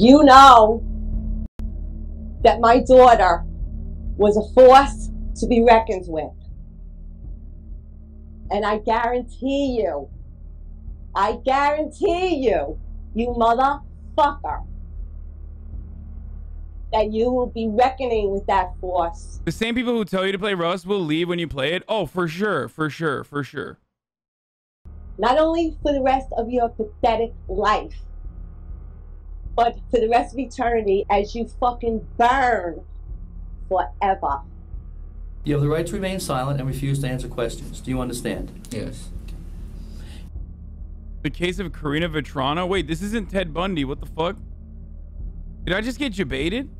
You know that my daughter was a force to be reckoned with. And I guarantee you, you motherfucker, that you will be reckoning with that force. The same people who tell you to play Rust will leave when you play it? Oh, for sure, for sure, for sure. Not only for the rest of your pathetic life, but for the rest of eternity as you fucking burn forever. You have the right to remain silent and refuse to answer questions. Do you understand? Yes. The case of Karina Vetrana? Wait, this isn't Ted Bundy. What the fuck? Did I just get debated?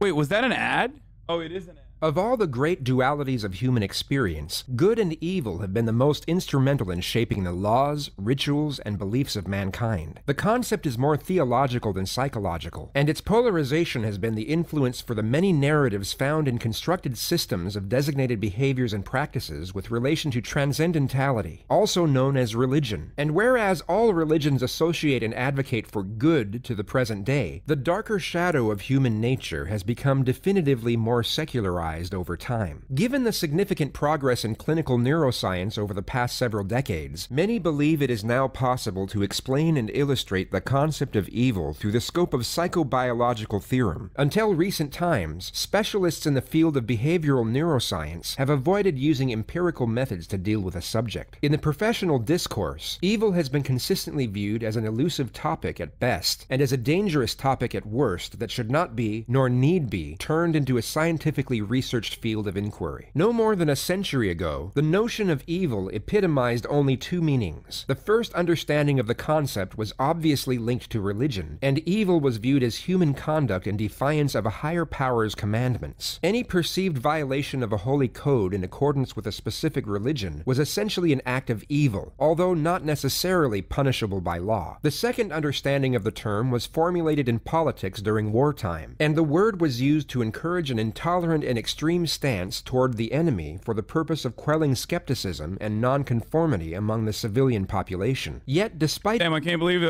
Wait, was that an ad? Oh, it is an ad. Of all the great dualities of human experience, good and evil have been the most instrumental in shaping the laws, rituals, and beliefs of mankind. The concept is more theological than psychological, and its polarization has been the influence for the many narratives found in constructed systems of designated behaviors and practices with relation to transcendentality, also known as religion. And whereas all religions associate and advocate for good to the present day, the darker shadow of human nature has become definitively more secularized over time. Given the significant progress in clinical neuroscience over the past several decades, many believe it is now possible to explain and illustrate the concept of evil through the scope of psychobiological theorem. Until recent times, specialists in the field of behavioral neuroscience have avoided using empirical methods to deal with a subject. In the professional discourse, evil has been consistently viewed as an elusive topic at best, and as a dangerous topic at worst that should not be, nor need be, turned into a scientifically researched field of inquiry. No more than a century ago, the notion of evil epitomized only two meanings. The first understanding of the concept was obviously linked to religion, and evil was viewed as human conduct in defiance of a higher power's commandments. Any perceived violation of a holy code in accordance with a specific religion was essentially an act of evil, although not necessarily punishable by law. The second understanding of the term was formulated in politics during wartime, and the word was used to encourage an intolerant and extreme stance toward the enemy for the purpose of quelling skepticism and nonconformity among the civilian population. Yet, despite— Damn, I can't believe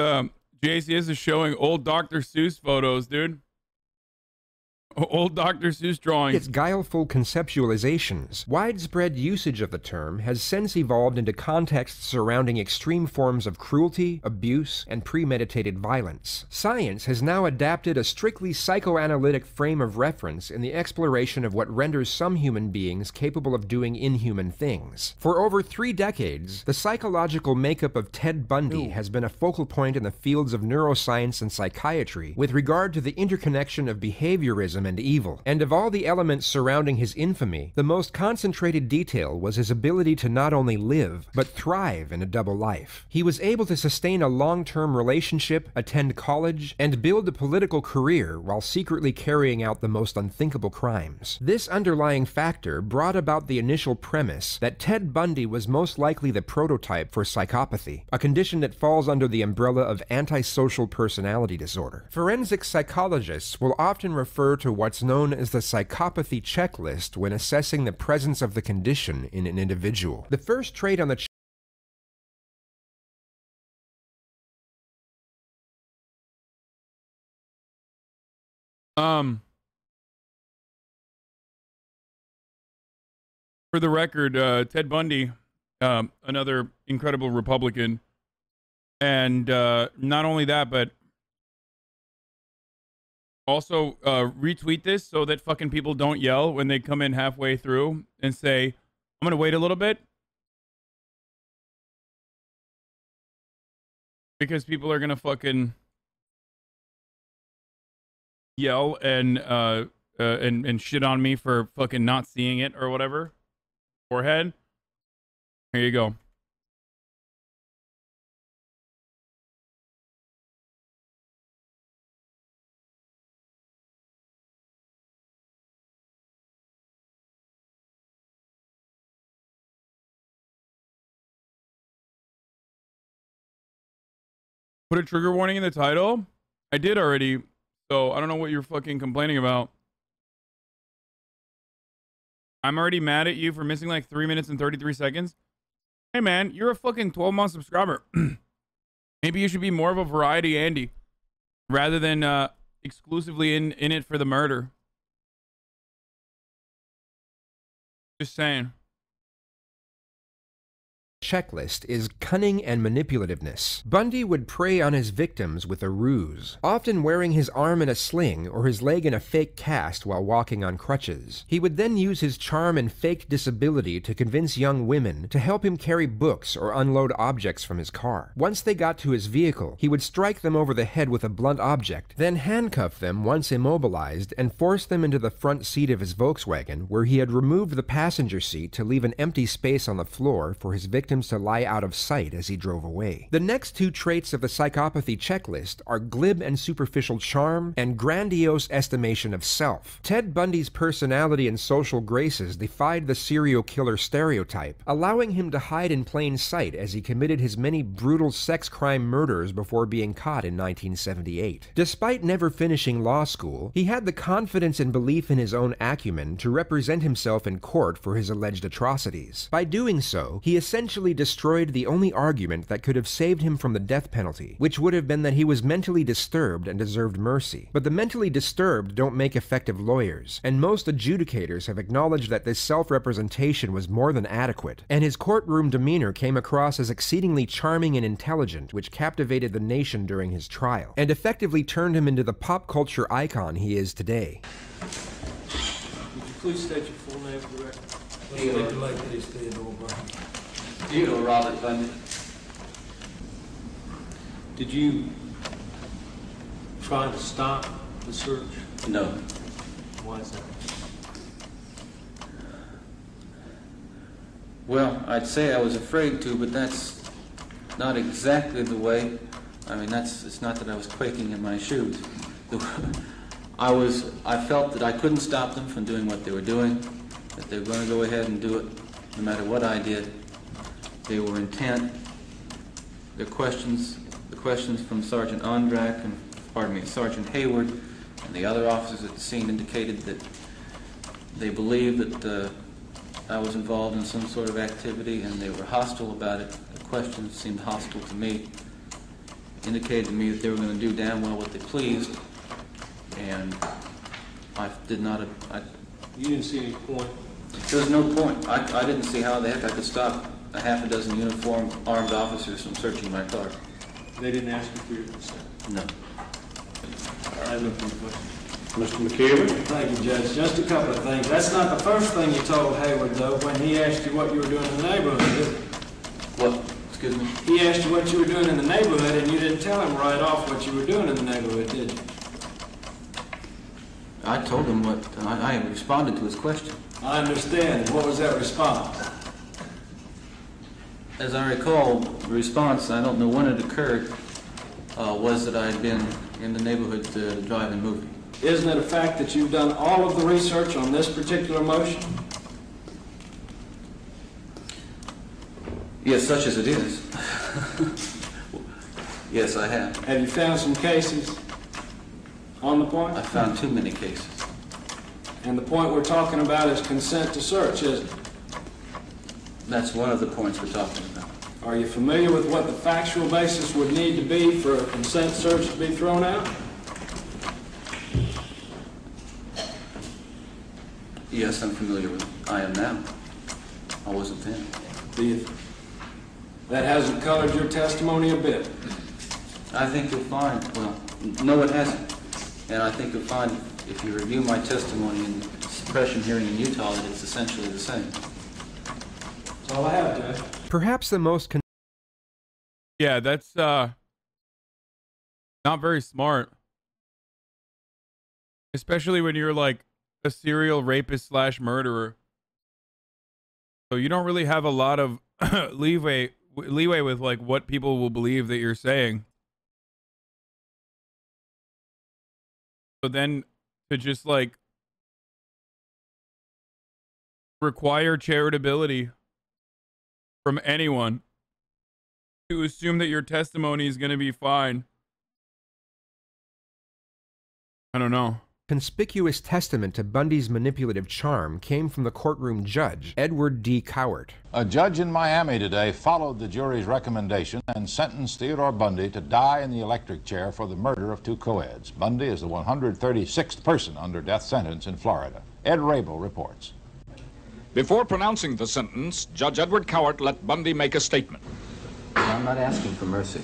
JCS is showing old Dr. Seuss photos, dude. Old Dr. Seuss drawings. Its guileful conceptualizations, widespread usage of the term has since evolved into contexts surrounding extreme forms of cruelty, abuse, and premeditated violence. Science has now adapted a strictly psychoanalytic frame of reference in the exploration of what renders some human beings capable of doing inhuman things. For over 3 decades, the psychological makeup of Ted Bundy has been a focal point in the fields of neuroscience and psychiatry with regard to the interconnection of behaviorism and evil. And of all the elements surrounding his infamy, the most concentrated detail was his ability to not only live, but thrive in a double life. He was able to sustain a long-term relationship, attend college, and build a political career while secretly carrying out the most unthinkable crimes. This underlying factor brought about the initial premise that Ted Bundy was most likely the prototype for psychopathy, a condition that falls under the umbrella of antisocial personality disorder. Forensic psychologists will often refer to what's known as the psychopathy checklist when assessing the presence of the condition in an individual. The first trait on the For the record, Ted Bundy, another incredible Republican, and not only that, but also retweet this so that fucking people don't yell when they come in halfway through and say, I'm gonna wait a little bit. Because people are gonna fucking yell and shit on me for fucking not seeing it or whatever. Forehead. Here you go. Put a trigger warning in the title? I did already, so I don't know what you're fucking complaining about. I'm already mad at you for missing like 3 minutes and 33 seconds. Hey man, you're a fucking 12-month subscriber. Maybe you should be more of a variety Andy rather than exclusively in it for the murder. Just saying. Checklist is cunning and manipulativeness. Bundy would prey on his victims with a ruse, often wearing his arm in a sling or his leg in a fake cast while walking on crutches. He would then use his charm and fake disability to convince young women to help him carry books or unload objects from his car. Once they got to his vehicle, he would strike them over the head with a blunt object, then handcuff them once immobilized and force them into the front seat of his Volkswagen, where he had removed the passenger seat to leave an empty space on the floor for his victims to lie out of sight as he drove away. The next two traits of the psychopathy checklist are glib and superficial charm and grandiose estimation of self. Ted Bundy's personality and social graces defied the serial killer stereotype, allowing him to hide in plain sight as he committed his many brutal sex crime murders before being caught in 1978. Despite never finishing law school, he had the confidence and belief in his own acumen to represent himself in court for his alleged atrocities. By doing so, he essentially destroyed the only argument that could have saved him from the death penalty, which would have been that he was mentally disturbed and deserved mercy. But the mentally disturbed don't make effective lawyers, and most adjudicators have acknowledged that this self-representation was more than adequate, and his courtroom demeanor came across as exceedingly charming and intelligent, which captivated the nation during his trial, and effectively turned him into the pop culture icon he is today. Would you please state your full name for the record? Theodore Robert Bundy. Did you try to stop the search? No. Why is that? Well, I'd say I was afraid to, but that's not exactly the way. I mean, it's not that I was quaking in my shoes. I felt that I couldn't stop them from doing what they were doing, that they were going to go ahead and do it no matter what I did. They were intent. The questions from Sergeant Ondrak and, Sergeant Hayward and the other officers at the scene indicated that they believed that I was involved in some sort of activity, and they were hostile about it. The questions seemed hostile to me, indicated to me that they were going to do damn well what they pleased, and I did not. You didn't see any point? There was no point. I didn't see how the heck I could stop a half a dozen uniformed armed officers from searching my car. They didn't ask you for your consent? No. I have no further questions. Mr. McKeever? Thank you, Judge. Just a couple of things. That's not the first thing you told Hayward, though, when he asked you what you were doing in the neighborhood, did it? What? Excuse me? He asked you what you were doing in the neighborhood, and you didn't tell him right off what you were doing in the neighborhood, did you? I told him what... I responded to his question. I understand. What was that response? As I recall, the response, I don't know when it occurred, was that I had been in the neighborhood to drive a movie. Isn't it a fact that you've done all of the research on this particular motion? Yes, such as it is. Yes, I have. Have you found some cases on the point? I found too many cases. And the point we're talking about is consent to search, isn't it? That's one of the points we're talking about. Are you familiar with what the factual basis would need to be for a consent search to be thrown out? Yes, I'm familiar with it. I am now. I wasn't then. That hasn't colored your testimony a bit. I think you'll find, well, no it hasn't. And I think you'll find, if you review my testimony in the suppression hearing in Utah, that it's essentially the same. That's all I have, Judge. Perhaps the most Yeah, that's not very smart. Especially when you're like a serial rapist / murderer. So you don't really have a lot of leeway with like what people will believe that you're saying. So then to just like require charitability from anyone to assume that your testimony is going to be fine. I don't know. Conspicuous testament to Bundy's manipulative charm came from the courtroom judge, Edward D. Cowart. A judge in Miami today followed the jury's recommendation and sentenced Theodore Bundy to die in the electric chair for the murder of 2 co-eds. Bundy is the 136th person under death sentence in Florida. Ed Rabel reports. Before pronouncing the sentence, Judge Edward Cowart let Bundy make a statement. I'm not asking for mercy,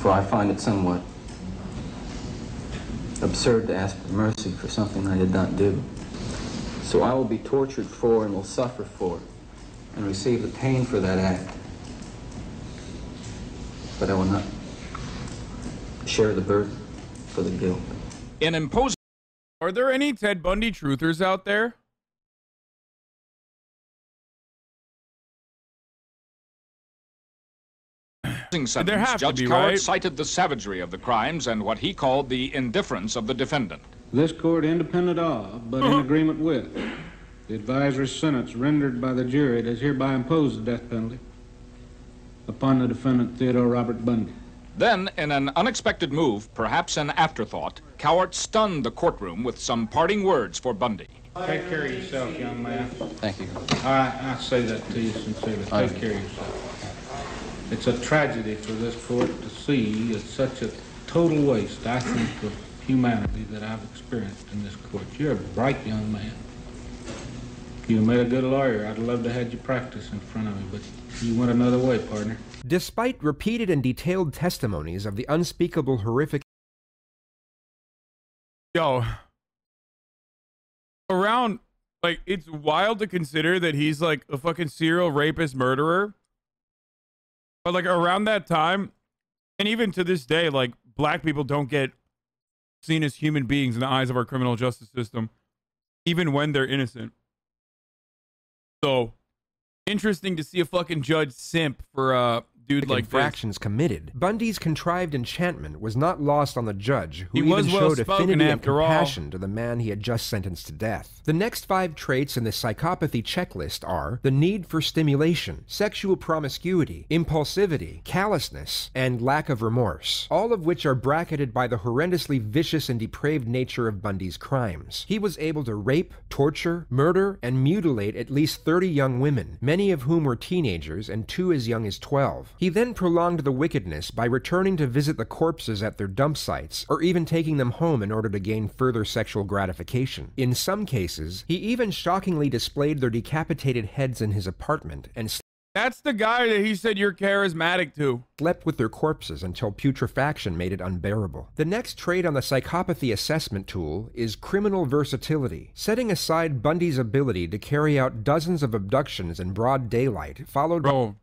for I find it somewhat absurd to ask for mercy for something I did not do. So I will be tortured for and will suffer for and receive the pain for that act. But I will not share the burden for the guilt. In imposing Are there any Ted Bundy truthers out there? sentence, There have to Judge be, Cowart right? cited the savagery of the crimes and what he called the indifference of the defendant. This court, independent of, but in agreement with, the advisory sentence rendered by the jury, does hereby impose the death penalty upon the defendant Theodore Robert Bundy. Then, in an unexpected move, perhaps an afterthought, Cowart stunned the courtroom with some parting words for Bundy. Take care of yourself, young man. Thank you. I say that to you sincerely. Take care of yourself. It's a tragedy for this court to see such a total waste, I think, of humanity that I've experienced in this court. You're a bright young man. You made a good lawyer. I'd love to have you practice in front of me, but you went another way, partner. Despite repeated and detailed testimonies of the unspeakable horrific Yo. Around, like, it's wild to consider that he's, like, a fucking serial rapist murderer. But, like, around that time, and even to this day, like, black people don't get seen as human beings in the eyes of our criminal justice system, even when they're innocent. So, interesting to see a fucking judge simp for a dude like infractions committed. Bundy's contrived enchantment was not lost on the judge, who He was even showed well-spoken affinity and after all. compassion to the man he had just sentenced to death. The next 5 traits in the psychopathy checklist are the need for stimulation, sexual promiscuity, impulsivity, callousness, and lack of remorse, all of which are bracketed by the horrendously vicious and depraved nature of Bundy's crimes. He was able to rape, torture, murder, and mutilate at least 30 young women, many of whom were teenagers and 2 as young as 12. He then prolonged the wickedness by returning to visit the corpses at their dump sites, or even taking them home in order to gain further sexual gratification. In some cases, he even shockingly displayed their decapitated heads in his apartment and That's the guy that he said you're charismatic to. slept with their corpses until putrefaction made it unbearable. The next trait on the psychopathy assessment tool is criminal versatility. Setting aside Bundy's ability to carry out dozens of abductions in broad daylight, followed Bro,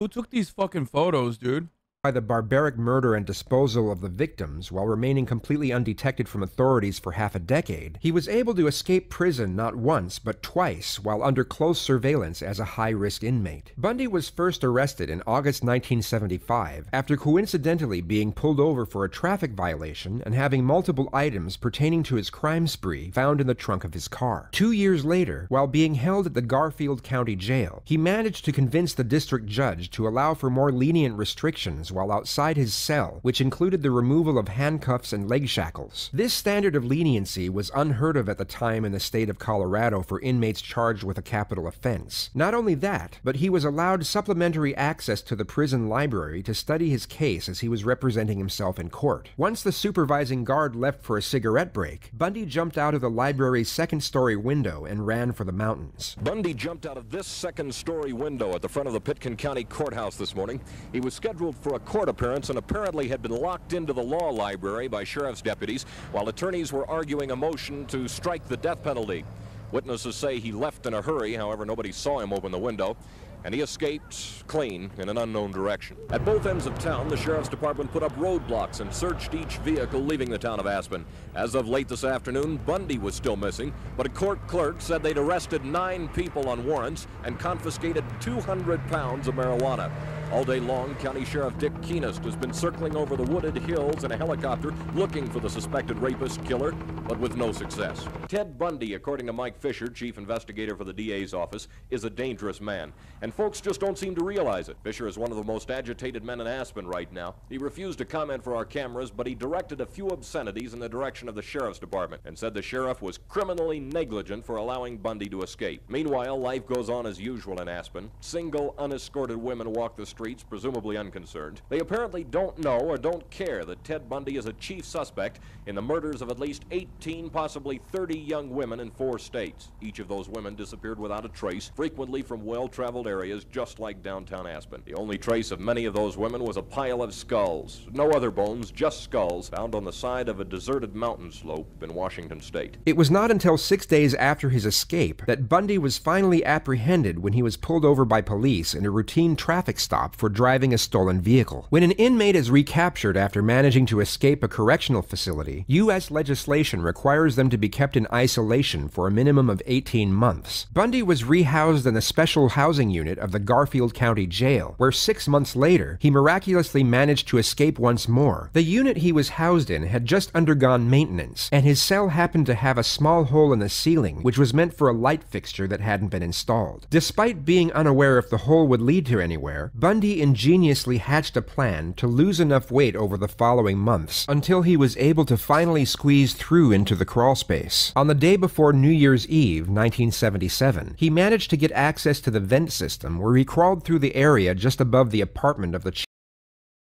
who took these fucking photos, dude? by the barbaric murder and disposal of the victims while remaining completely undetected from authorities for half a decade, he was able to escape prison not once but twice while under close surveillance as a high-risk inmate. Bundy was first arrested in August 1975 after coincidentally being pulled over for a traffic violation and having multiple items pertaining to his crime spree found in the trunk of his car. 2 years later, while being held at the Garfield County Jail, he managed to convince the district judge to allow for more lenient restrictions while outside his cell, which included the removal of handcuffs and leg shackles. This standard of leniency was unheard of at the time in the state of Colorado for inmates charged with a capital offense. Not only that, but he was allowed supplementary access to the prison library to study his case as he was representing himself in court. Once the supervising guard left for a cigarette break, Bundy jumped out of the library's second-story window and ran for the mountains. Bundy jumped out of this second-story window at the front of the Pitkin County Courthouse this morning. He was scheduled for a court appearance and apparently had been locked into the law library by sheriff's deputies while attorneys were arguing a motion to strike the death penalty. Witnesses say he left in a hurry, however nobody saw him open the window, and he escaped clean in an unknown direction. At both ends of town, the sheriff's department put up roadblocks and searched each vehicle leaving the town of Aspen. As of late this afternoon, Bundy was still missing, but a court clerk said they'd arrested 9 people on warrants and confiscated 200 pounds of marijuana. All day long, County Sheriff Dick Keenest has been circling over the wooded hills in a helicopter looking for the suspected rapist killer, but with no success. Ted Bundy, according to Mike Fisher, chief investigator for the DA's office, is a dangerous man, and folks just don't seem to realize it. Fisher is one of the most agitated men in Aspen right now. He refused to comment for our cameras, but he directed a few obscenities in the direction of the sheriff's department and said the sheriff was criminally negligent for allowing Bundy to escape. Meanwhile, life goes on as usual in Aspen. Single, unescorted women walk the streets, presumably unconcerned. They apparently don't know or don't care that Ted Bundy is a chief suspect in the murders of at least 18, possibly 30 young women in 4 states. Each of those women disappeared without a trace, frequently from well-traveled areas just like downtown Aspen. The only trace of many of those women was a pile of skulls. No other bones, just skulls, found on the side of a deserted mountain slope in Washington state. It was not until 6 days after his escape that Bundy was finally apprehended when he was pulled over by police in a routine traffic stop for driving a stolen vehicle. When an inmate is recaptured after managing to escape a correctional facility, U.S. legislation requires them to be kept in isolation for a minimum of 18 months. Bundy was rehoused in the special housing unit of the Garfield County Jail, where 6 months later, he miraculously managed to escape once more. The unit he was housed in had just undergone maintenance, and his cell happened to have a small hole in the ceiling, which was meant for a light fixture that hadn't been installed. Despite being unaware if the hole would lead to anywhere, Bundy ingeniously hatched a plan to lose enough weight over the following months until he was able to finally squeeze through into the crawl space. On the day before New Year's Eve, 1977, he managed to get access to the vent system where he crawled through the area just above the apartment of the chief.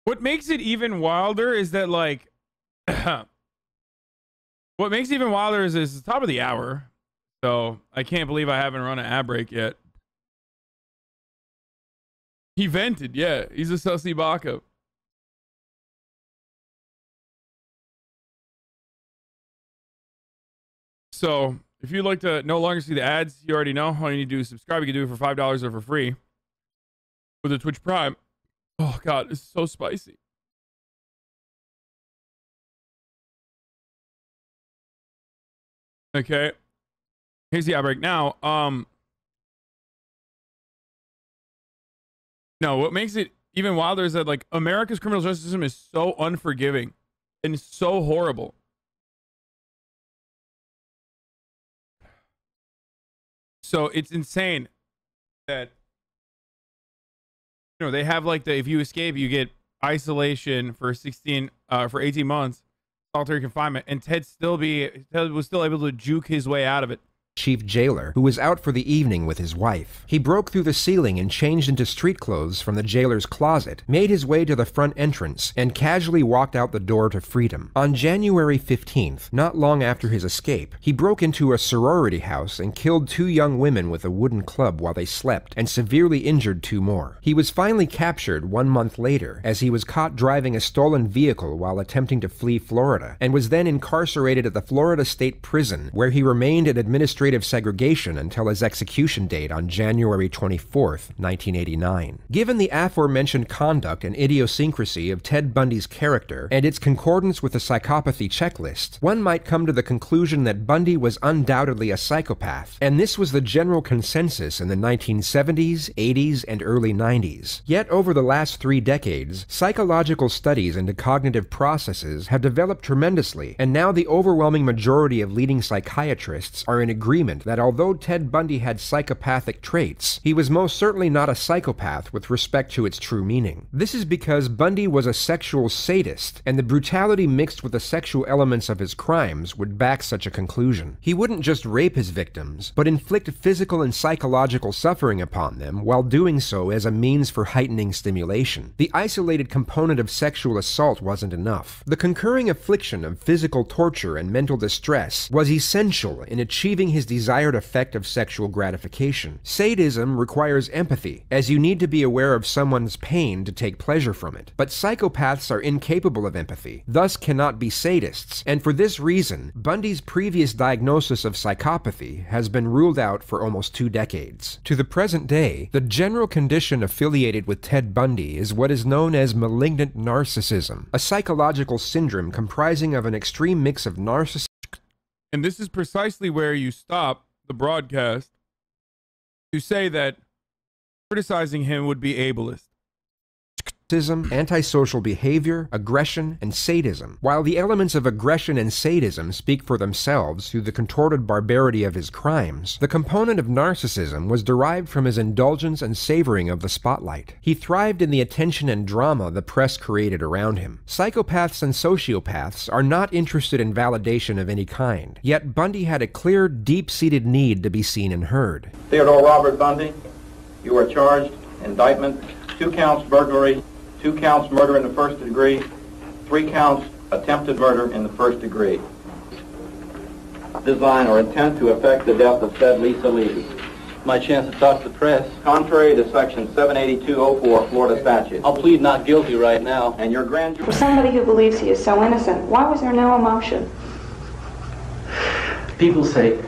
What makes it even wilder is that, like, what makes it even wilder is it's the top of the hour. So I can't believe I haven't run an ad break yet. He vented, yeah. He's a sussy baka. So if you'd like to no longer see the ads, you already know. All you need to do is subscribe. You can do it for $5 or for free with a Twitch Prime. Oh, God, it's so spicy. Okay. Here's the outbreak now. No, what makes it even wilder is that, like, America's criminal justice system is so unforgiving and so horrible. So it's insane that, you know, they have, like, the, if you escape, you get isolation for 18 months, solitary confinement, and Ted was still able to juke his way out of it. Chief jailer, who was out for the evening with his wife. He broke through the ceiling and changed into street clothes from the jailer's closet, made his way to the front entrance, and casually walked out the door to freedom. On January 15th, not long after his escape, he broke into a sorority house and killed 2 young women with a wooden club while they slept, and severely injured 2 more. He was finally captured 1 month later, as he was caught driving a stolen vehicle while attempting to flee Florida, and was then incarcerated at the Florida State Prison, where he remained in administrative segregation until his execution date on January 24th, 1989. Given the aforementioned conduct and idiosyncrasy of Ted Bundy's character and its concordance with the psychopathy checklist, one might come to the conclusion that Bundy was undoubtedly a psychopath, and this was the general consensus in the 1970s, 80s, and early 90s. Yet over the last 3 decades, psychological studies into cognitive processes have developed tremendously, and now the overwhelming majority of leading psychiatrists are in agreement that although Ted Bundy had psychopathic traits, he was most certainly not a psychopath with respect to its true meaning. This is because Bundy was a sexual sadist, and the brutality mixed with the sexual elements of his crimes would back such a conclusion. He wouldn't just rape his victims, but inflict physical and psychological suffering upon them while doing so as a means for heightening stimulation. The isolated component of sexual assault wasn't enough. The concurring affliction of physical torture and mental distress was essential in achieving his desired effect of sexual gratification. Sadism requires empathy, as you need to be aware of someone's pain to take pleasure from it. But psychopaths are incapable of empathy, thus cannot be sadists, and for this reason, Bundy's previous diagnosis of psychopathy has been ruled out for almost 2 decades. To the present day, the general condition affiliated with Ted Bundy is what is known as malignant narcissism, a psychological syndrome comprising of an extreme mix of narcissism. And this is precisely where you stop the broadcast to say that criticizing him would be ableist. antisocial behavior, aggression, and sadism. While the elements of aggression and sadism speak for themselves through the contorted barbarity of his crimes, the component of narcissism was derived from his indulgence and savoring of the spotlight. He thrived in the attention and drama the press created around him. Psychopaths and sociopaths are not interested in validation of any kind, yet Bundy had a clear, deep-seated need to be seen and heard. Theodore Robert Bundy, you are charged, indictment, 2 counts burglary, 2 counts murder in the first degree, 3 counts attempted murder in the first degree. Design or intent to effect the death of said Lisa Levy. My chance to talk to the press. Contrary to section 78204 Florida statute. I'll plead not guilty right now. And your grand jury... For somebody who believes he is so innocent, why was there no emotion? People say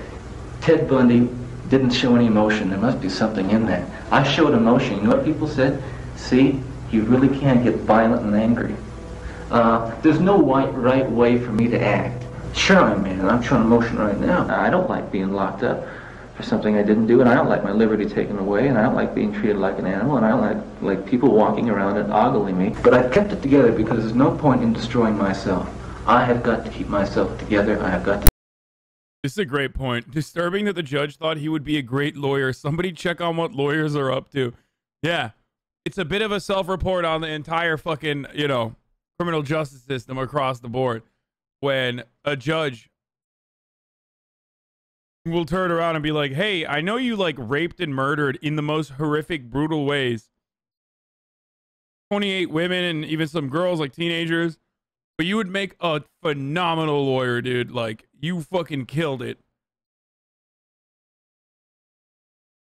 Ted Bundy didn't show any emotion. There must be something in that. I showed emotion. You know what people said? See, you really can get violent and angry. There's no right way for me to act. Sure, I'm showing emotion right now. I don't like being locked up for something I didn't do, and I don't like my liberty taken away, and I don't like being treated like an animal, and I don't like people walking around and ogling me. But I've kept it together because there's no point in destroying myself. I have got to keep myself together. I have got to... This is a great point. Disturbing that the judge thought he would be a great lawyer. Somebody check on what lawyers are up to. Yeah. It's a bit of a self-report on the entire fucking, criminal justice system across the board. When a judge will turn around and be like, hey, I know you raped and murdered in the most horrific, brutal ways 28 women and even some girls, teenagers, but you would make a phenomenal lawyer, dude. You fucking killed it.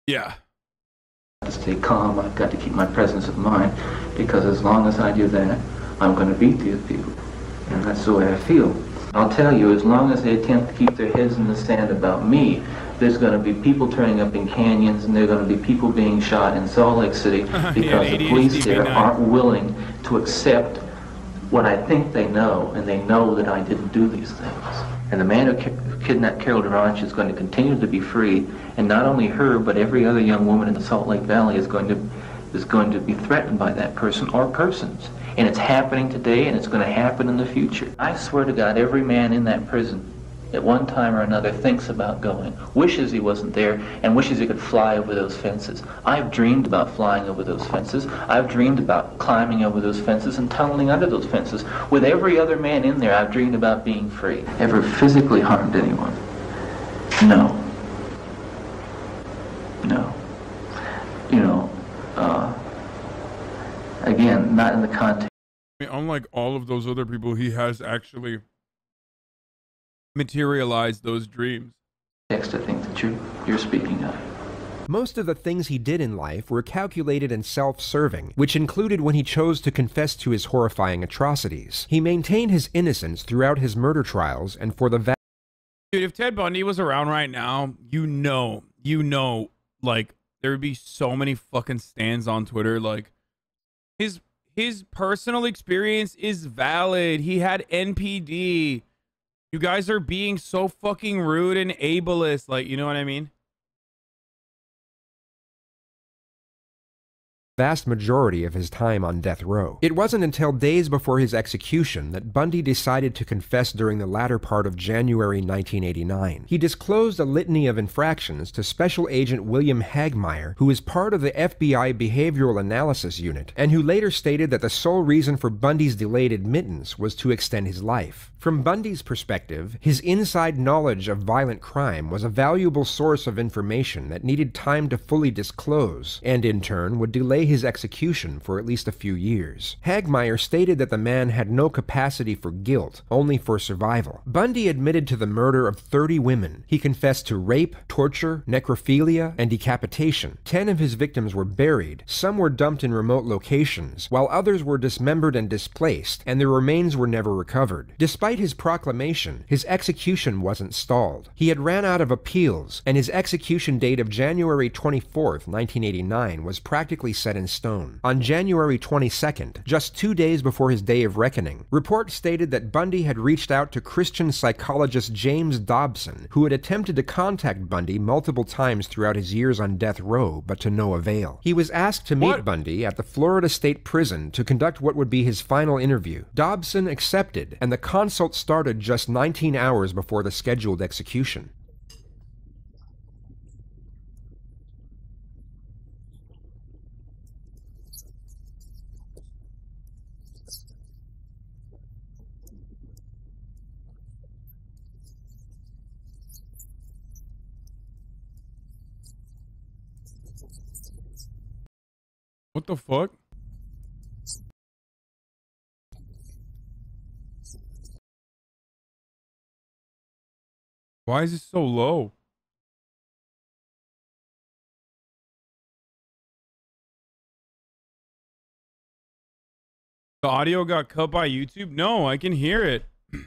Yeah. To stay calm, I've got to keep my presence of mind, because as long as I do that, I'm going to beat these people. And that's the way I feel. I'll tell you, as long as they attempt to keep their heads in the sand about me, there's going to be people turning up in canyons, and there are going to be people being shot in Salt Lake City because the police there aren't willing to accept what I think they know, and they know that I didn't do these things. And the man who kidnapped Carol Duranch is going to continue to be free, and not only her, but every other young woman in the Salt Lake Valley is going to be threatened by that person or persons. And it's happening today, and it's going to happen in the future. I swear to God, every man in that prison at one time or another thinks about going, wishes he wasn't there, and wishes he could fly over those fences. I've dreamed about flying over those fences. I've dreamed about climbing over those fences and tunneling under those fences. With every other man in there, I've dreamed about being free. Ever physically harmed anyone? No. No. Again, not in the context. Unlike all of those other people, he has actually materialized those dreams. I think that you're speaking of. Most of the things he did in life were calculated and self-serving, which included when he chose to confess to his horrifying atrocities. He maintained his innocence throughout his murder trials, and for the Dude, if Ted Bundy was around right now, there would be so many fucking stands on Twitter, his personal experience is valid. He had NPD. You guys are being so fucking rude and ableist. You know what I mean? Vast majority of his time on death row. It wasn't until days before his execution that Bundy decided to confess during the latter part of January 1989. He disclosed a litany of infractions to Special Agent William Hagmaier, who is part of the FBI Behavioral Analysis Unit, and who later stated that the sole reason for Bundy's delayed admittance was to extend his life. From Bundy's perspective, his inside knowledge of violent crime was a valuable source of information that needed time to fully disclose, and in turn would delay his execution for at least a few years. Hagmaier stated that the man had no capacity for guilt, only for survival. Bundy admitted to the murder of 30 women. He confessed to rape, torture, necrophilia, and decapitation. 10 of his victims were buried, some were dumped in remote locations, while others were dismembered and displaced, and their remains were never recovered. Despite his proclamation, his execution wasn't stalled. He had ran out of appeals, and his execution date of January 24th, 1989 was practically set set in stone. On January 22nd, just 2 days before his day of reckoning, reports stated that Bundy had reached out to Christian psychologist James Dobson, who had attempted to contact Bundy multiple times throughout his years on death row, but to no avail. He was asked to meet Bundy at the Florida State Prison to conduct what would be his final interview. Dobson accepted, and the consult started just 19 hours before the scheduled execution. What the fuck? Why is it so low? The audio got cut by YouTube? No, I can hear it. Can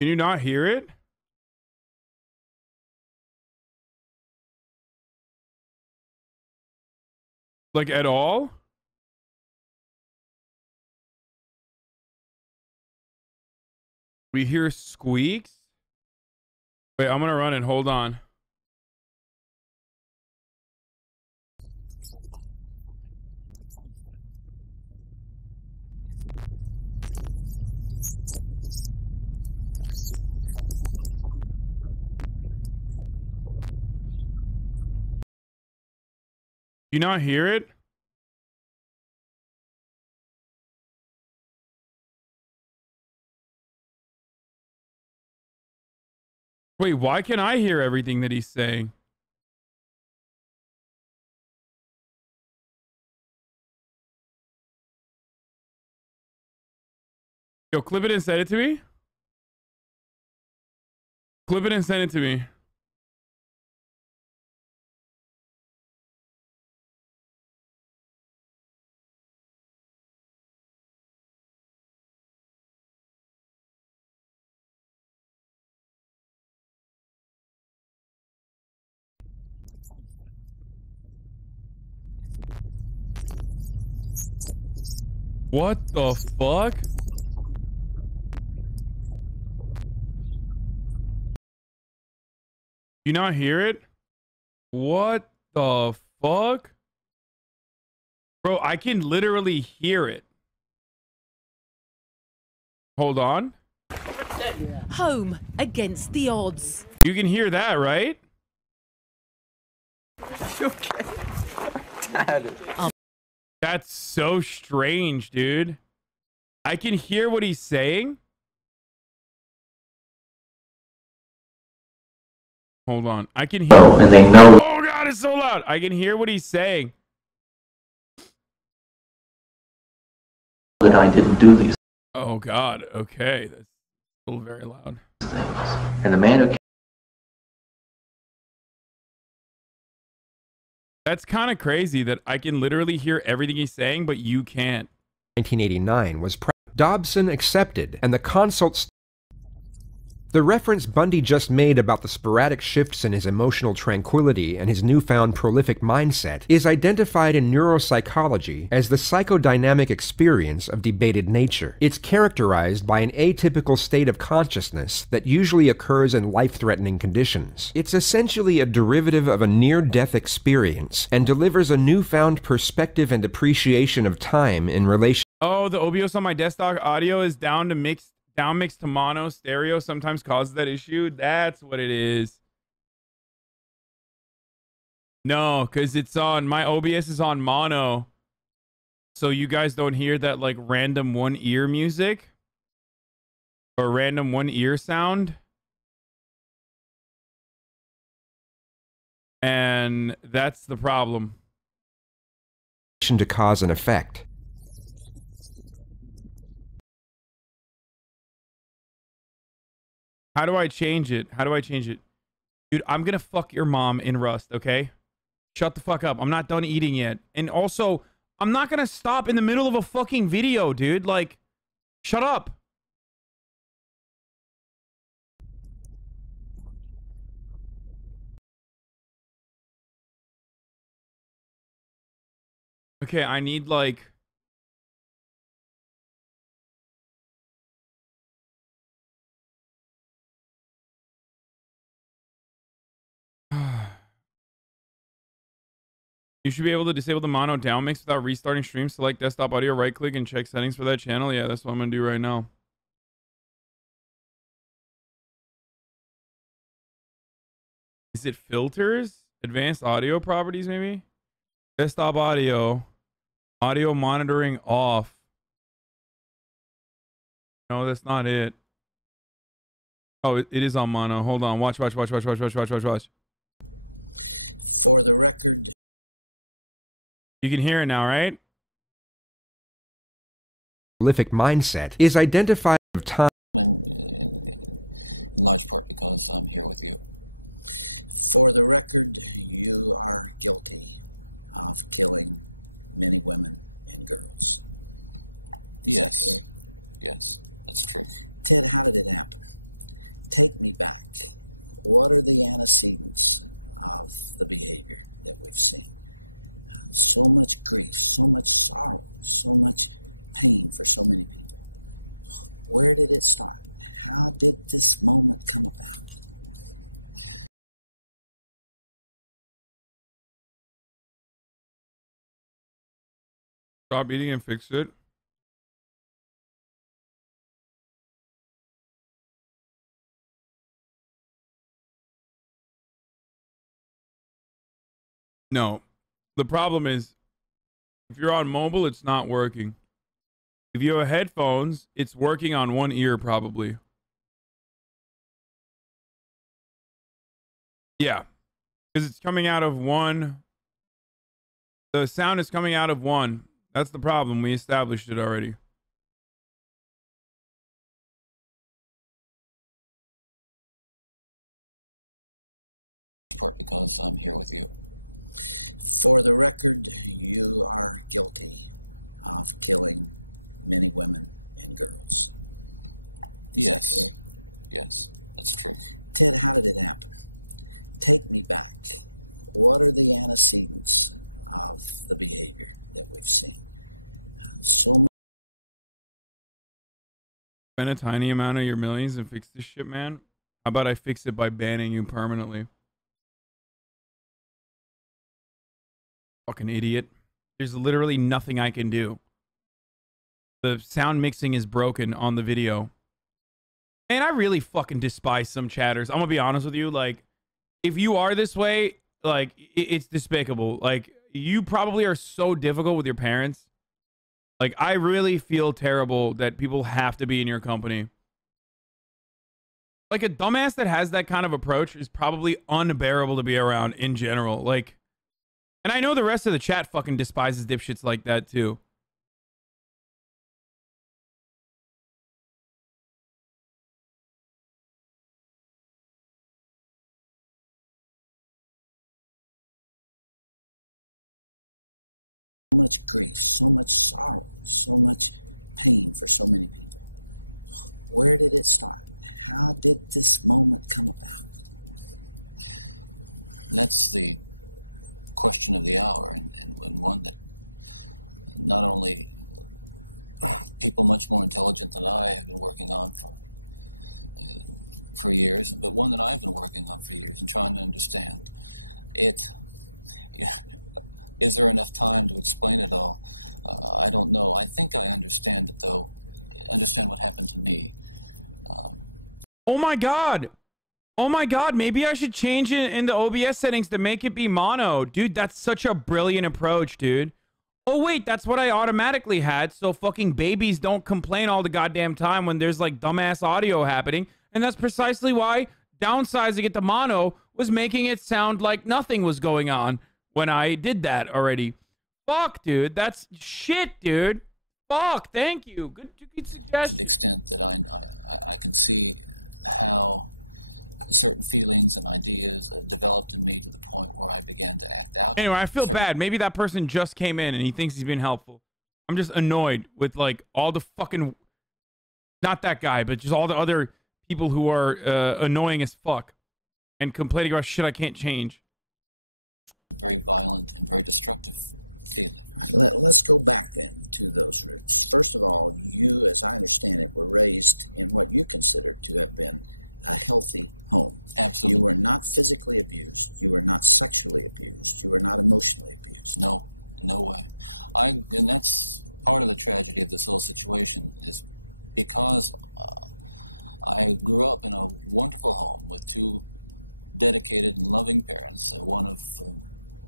you not hear it? Like at all? We hear squeaks? Wait, I'm gonna run it. Hold on. You not hear it? Wait, why can I hear everything that he's saying? Yo, clip it and send it to me. Clip it and send it to me. What the fuck? You not hear it? What the fuck? Bro, I can literally hear it. Hold on. Home against the odds. You can hear that, right? That's so strange, dude. I can hear what he's saying. Hold on. I can hear. Oh, and they know. Oh god, it's so loud. I can hear what he's saying. That I didn't do these Oh god. Okay, that's still very loud. things. And the man who That's kind of crazy that I can literally hear everything he's saying, but you can't. 1989 was Dobson accepted, and the consult. The reference Bundy just made about the sporadic shifts in his emotional tranquility and his newfound prolific mindset is identified in neuropsychology as the psychodynamic experience of debated nature. It's characterized by an atypical state of consciousness that usually occurs in life-threatening conditions. It's essentially a derivative of a near-death experience and delivers a newfound perspective and appreciation of time in relation. Oh, the OBS on my desktop audio is down mixed to mono stereo, sometimes causes that issue. That's what it is. No, because it's on, my OBS is on mono. So you guys don't hear that like random one ear music or random one ear sound. And that's the problem. To cause and effect. How do I change it? How do I change it? Dude, I'm gonna fuck your mom in Rust, okay? Shut the fuck up. I'm not done eating yet. And also, I'm not gonna stop in the middle of a fucking video, dude. Like, shut up. Okay, I need like... You should be able to disable the mono down mix without restarting stream. Select desktop audio, right click, and check settings for that channel. Yeah, that's what I'm gonna do right now. Is it filters? Advanced audio properties, maybe? Desktop audio. Audio monitoring off. No, that's not it. Oh, it is on mono. Hold on. Watch. For the record. You can hear it now, right? Prolific mindset is identified of time. In large part because I'm here with you. For the record, you are guilty of killing many women and girls. Yes. Yes, that's true. Ted, how did it happen? Take me back. What are the antecedents of the behavior that we've seen? So much grief, so much sorrow, so much pain for so many people. Where did it start? How did this moment come about? Stop eating and fix it. No. The problem is, if you're on mobile, it's not working. If you have headphones, it's working on one ear, probably. Yeah. Because it's coming out of one. The sound is coming out of one. That's the problem. We established it already. Part because I'm here with you. For the record, you are guilty of killing many women and girls. Yes. Yes, that's true. Ted, how did it happen? Take me back. What are the antecedents of the behavior that we've seen? So much. Spend a tiny amount of your millions and fix this shit, man. How about I fix it by banning you permanently? Fucking idiot. There's literally nothing I can do. The sound mixing is broken on the video. And I really fucking despise some chatters. I'm gonna be honest with you. Like, if you are this way, like, it's despicable. Like, you probably are so difficult with your parents. Like, I really feel terrible that people have to be in your company. Like, a dumbass that has that kind of approach is probably unbearable to be around in general. Like, and I know the rest of the chat fucking despises dipshits like that too. So much grief, so much sorrow, so much pain for so many people. Where did it start? How did this moment come about? That's the question of the hour, and one that not only people much more intelligent than I have been working on for years, but one that I've been working on for years and trying to understand. Is there enough time to explain it all? I don't know. I think I understand it, though. Understand what happened to me. Oh my god! Oh my god, maybe I should change it in the OBS settings to make it be mono. Dude, that's such a brilliant approach, dude. Oh wait, that's what I automatically had, so fucking babies don't complain all the goddamn time when there's like dumbass audio happening. And that's precisely why downsizing it to mono was making it sound like nothing was going on when I did that already. Fuck, dude. That's shit, dude. Fuck, thank you. Good suggestion. To the extent that I can see how certain feelings and ideas developed in me to the point where I began to act out. Anyway, I feel bad. Maybe that person just came in and he thinks he's been helpful. I'm just annoyed with like all the fucking, not that guy, but just all the other people who are annoying as fuck and complaining about shit I can't change. Very violent and very destructive feeling. Let's go back then to those roots. First of all, you, as I understand it, were raised in what you consider to have been a healthy home. Absolutely. You were not physically abused. You were not sexually abused. You were not emotionally abused. No way. And that's part of the tragedy of this whole situation, is because I grew up in a wonderful home with two dedicated and loving parents, one of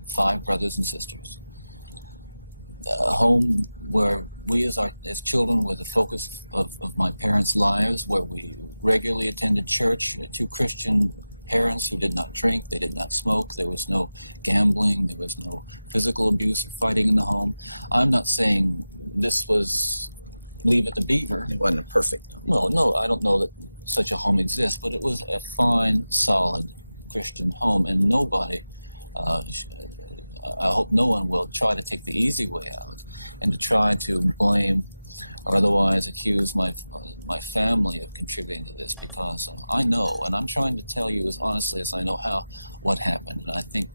5 brothers and sisters. A home where we as children were the focus of my parents' lives, where we regularly attended church, 2 Christian parents who did not drink, they did not smoke, there was no gambling, there was no physical abuse or fighting in the home. I'm not saying this was Leave It to Beaver. It wasn't a perfect home. Well, no, I don't know that such a home exists, but it was a fine, solid Christian home, and nobody, I hope no one will try to take the easy way out and to try to blame or otherwise accuse my family of contributing to this, because I know, and I'm trying to tell you as honestly as I know how, what happened, and I think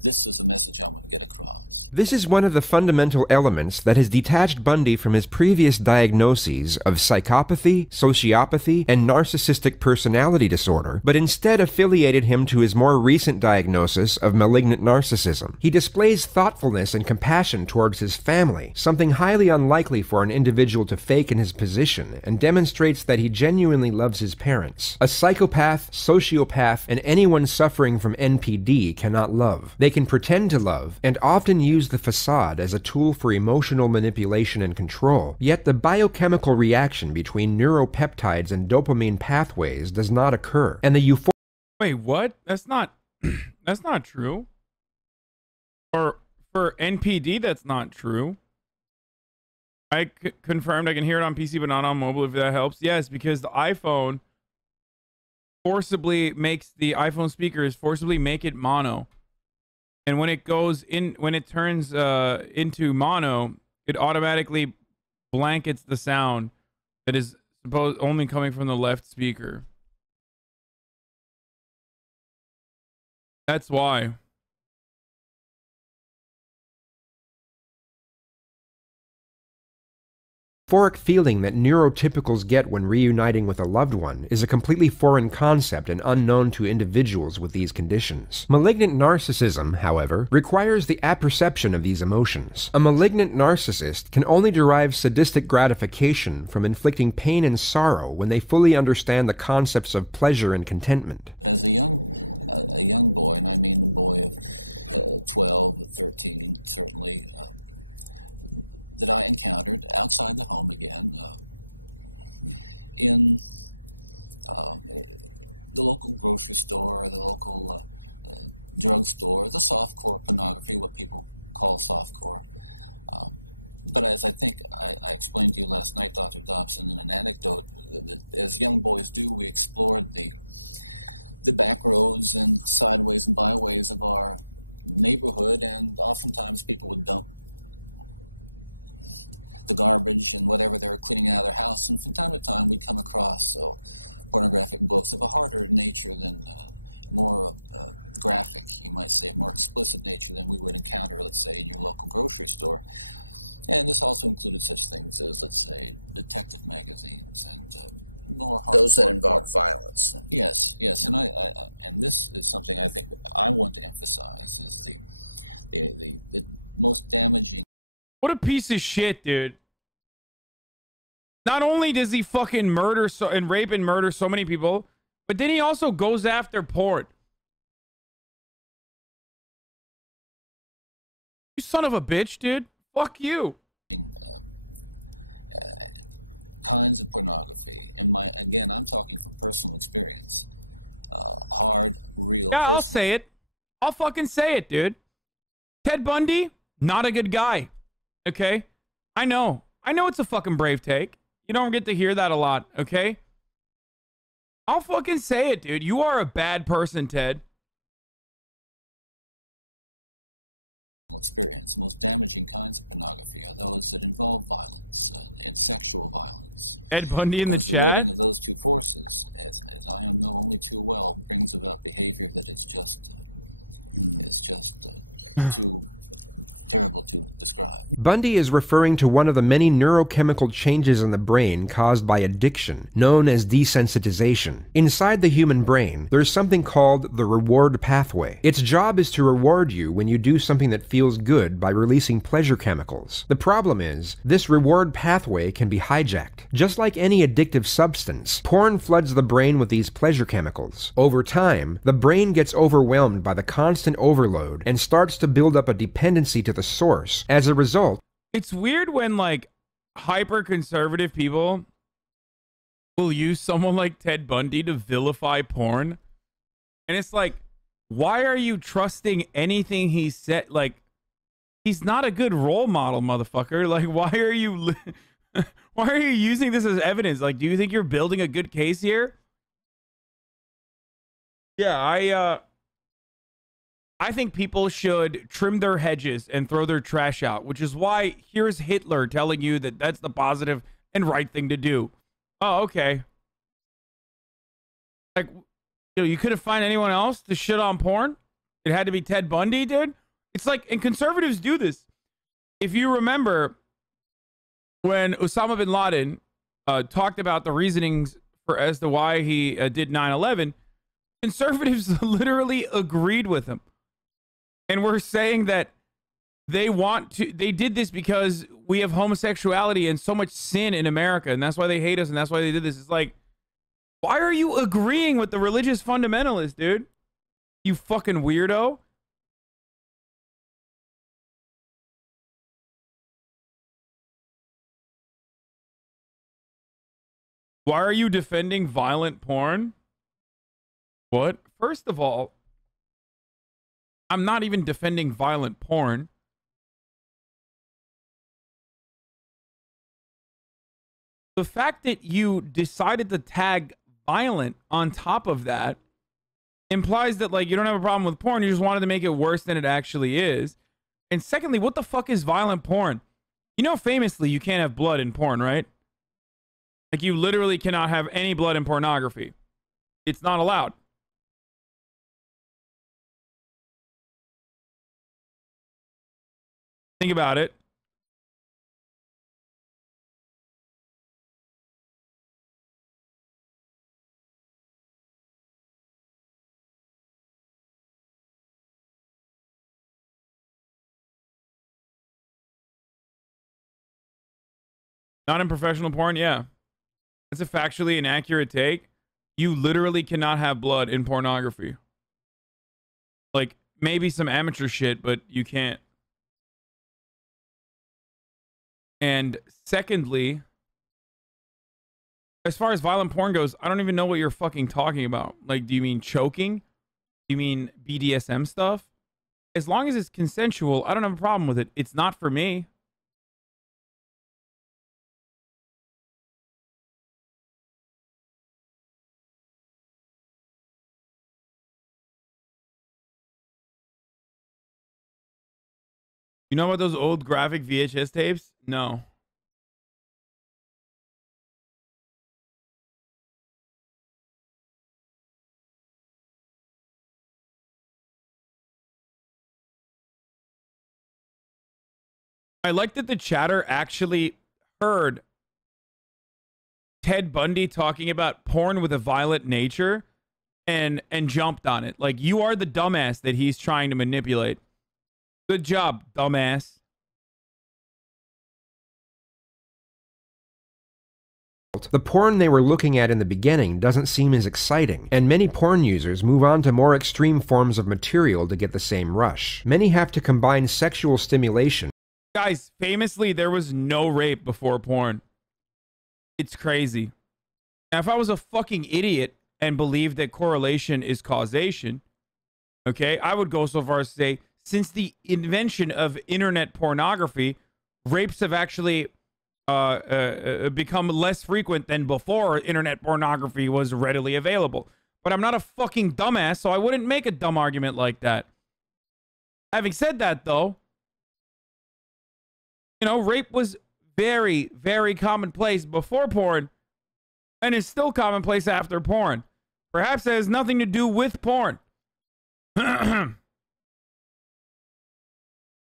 this is a message I want to get across. This is one of the fundamental elements that has detached Bundy from his previous diagnoses of psychopathy, sociopathy, and narcissistic personality disorder, but instead affiliated him to his more recent diagnosis of malignant narcissism. He displays thoughtfulness and compassion towards his family, something highly unlikely for an individual to fake in his position, and demonstrates that he genuinely loves his parents. A psychopath, sociopath, and anyone suffering from NPD cannot love. They can pretend to love, and often use the facade as a tool for emotional manipulation and control, yet the biochemical reaction between neuropeptides and dopamine pathways does not occur, and the euphoria— Wait, what? That's not true. Or for NPD, that's not true. I confirmed I can hear it on PC but not on mobile, if that helps. Yes, because the iPhone forcibly makes the iPhone speakers forcibly make it mono. And when it goes in, when it turns into mono, it automatically blankets the sound that is supposed only coming from the left speaker. That's why. euphoric feeling that neurotypicals get when reuniting with a loved one is a completely foreign concept and unknown to individuals with these conditions. Malignant narcissism, however, requires the apperception of these emotions. A malignant narcissist can only derive sadistic gratification from inflicting pain and sorrow when they fully understand the concepts of pleasure and contentment. As a young boy, and I mean a boy of 12, 13, certainly, that I encountered outside the home again, in the local grocery store, the local drugstore, the softcore pornography, what people call softcore. But as I think I explained to you last night, Dr. Dobson, in an anecdote, that as young boys do, we explored the back roads and sideways and byways of our neighborhood, and oftentimes people would dump the garbage and whatever they were cleaning out of their house, and from time to time we'd come across pornographic books of a harder nature than more graphic, you might say, more explicit nature than we would encounter, let's say, in your local grocery store. And this also included such things as, let's say, detective magazines and more hardcore. Those that involve violence. Yes, yes, and I and this is something I think I want to emphasize is the most damaging. What a piece of shit, dude. Not only does he fucking murder and rape and murder so many people, but then he also goes after porn. You son of a bitch, dude. Fuck you. Kinds of pornography. And again, I'm talking from personal experience. Hard, real, personal. I'll say it. I'll fucking say it, dude. Ted Bundy, not a good guy. Okay? I know it's a fucking brave take. You don't get to hear that a lot, okay? I'll fucking say it, dude. You are a bad person, Ted. Experience. The most damaging kinds of pornography are those that involve violence and sexual violence. Ed Bundy in the chat? Because the wedding of those two forces, as I know only too well, brings about behavior that is just too terrible to describe. Bundy is referring to one of the many neurochemical changes in the brain caused by addiction, known as desensitization. Inside the human brain, there's something called the reward pathway. Its job is to reward you when you do something that feels good by releasing pleasure chemicals. The problem is, this reward pathway can be hijacked. Just like any addictive substance, porn floods the brain with these pleasure chemicals. Over time, the brain gets overwhelmed by the constant overload and starts to build up a dependency to the source. As a result, it's weird when like hyper conservative people will use someone like Ted Bundy to vilify porn, and it's like, why are you trusting anything he said? Like, he's not a good role model, motherfucker. Like, why are you why are you using this as evidence? Like, do you think you're building a good case here? Yeah, I think people should trim their hedges and throw their trash out, which is why here's Hitler telling you that that's the positive and right thing to do. Oh, okay. Like, you know, you couldn't find anyone else to shit on porn? It had to be Ted Bundy, dude? It's like, and conservatives do this. If you remember when Osama bin Laden talked about the reasonings for as to why he did 9/11, conservatives literally agreed with him. And we're saying that they did this because we have homosexuality and so much sin in America, and that's why they hate us, and that's why they did this. It's like, why are you agreeing with the religious fundamentalists, dude? You fucking weirdo. Why are you defending violent porn? What? First of all, I'm not even defending violent porn. The fact that you decided to tag violent on top of that implies that, like, you don't have a problem with porn. You just wanted to make it worse than it actually is. And secondly, what the fuck is violent porn? You know, famously, you can't have blood in porn, right? Like, you literally cannot have any blood in pornography. It's not allowed. Think about it. Not in professional porn, yeah. That's a factually inaccurate take. You literally cannot have blood in pornography. Like, maybe some amateur shit, but you can't. And secondly, as far as violent porn goes, I don't even know what you're fucking talking about. Like, do you mean choking? Do you mean BDSM stuff? As long as it's consensual, I don't have a problem with it. It's not for me. You know about those old graphic VHS tapes? No. I like that the chatter actually heard Ted Bundy talking about porn with a violent nature and jumped on it. Like, you are the dumbass that he's trying to manipulate. Good job, dumbass. The porn they were looking at in the beginning doesn't seem as exciting, and many porn users move on to more extreme forms of material to get the same rush. Many have to combine sexual stimulation. Guys, famously, there was no rape before porn. It's crazy. Now, if I was a fucking idiot and believed that correlation is causation, okay, I would go so far as to say, since the invention of internet pornography, rapes have actually become less frequent than before internet pornography was readily available. But I'm not a fucking dumbass, so I wouldn't make a dumb argument like that. Having said that, though, you know, rape was very, very commonplace before porn and is still commonplace after porn. Perhaps it has nothing to do with porn.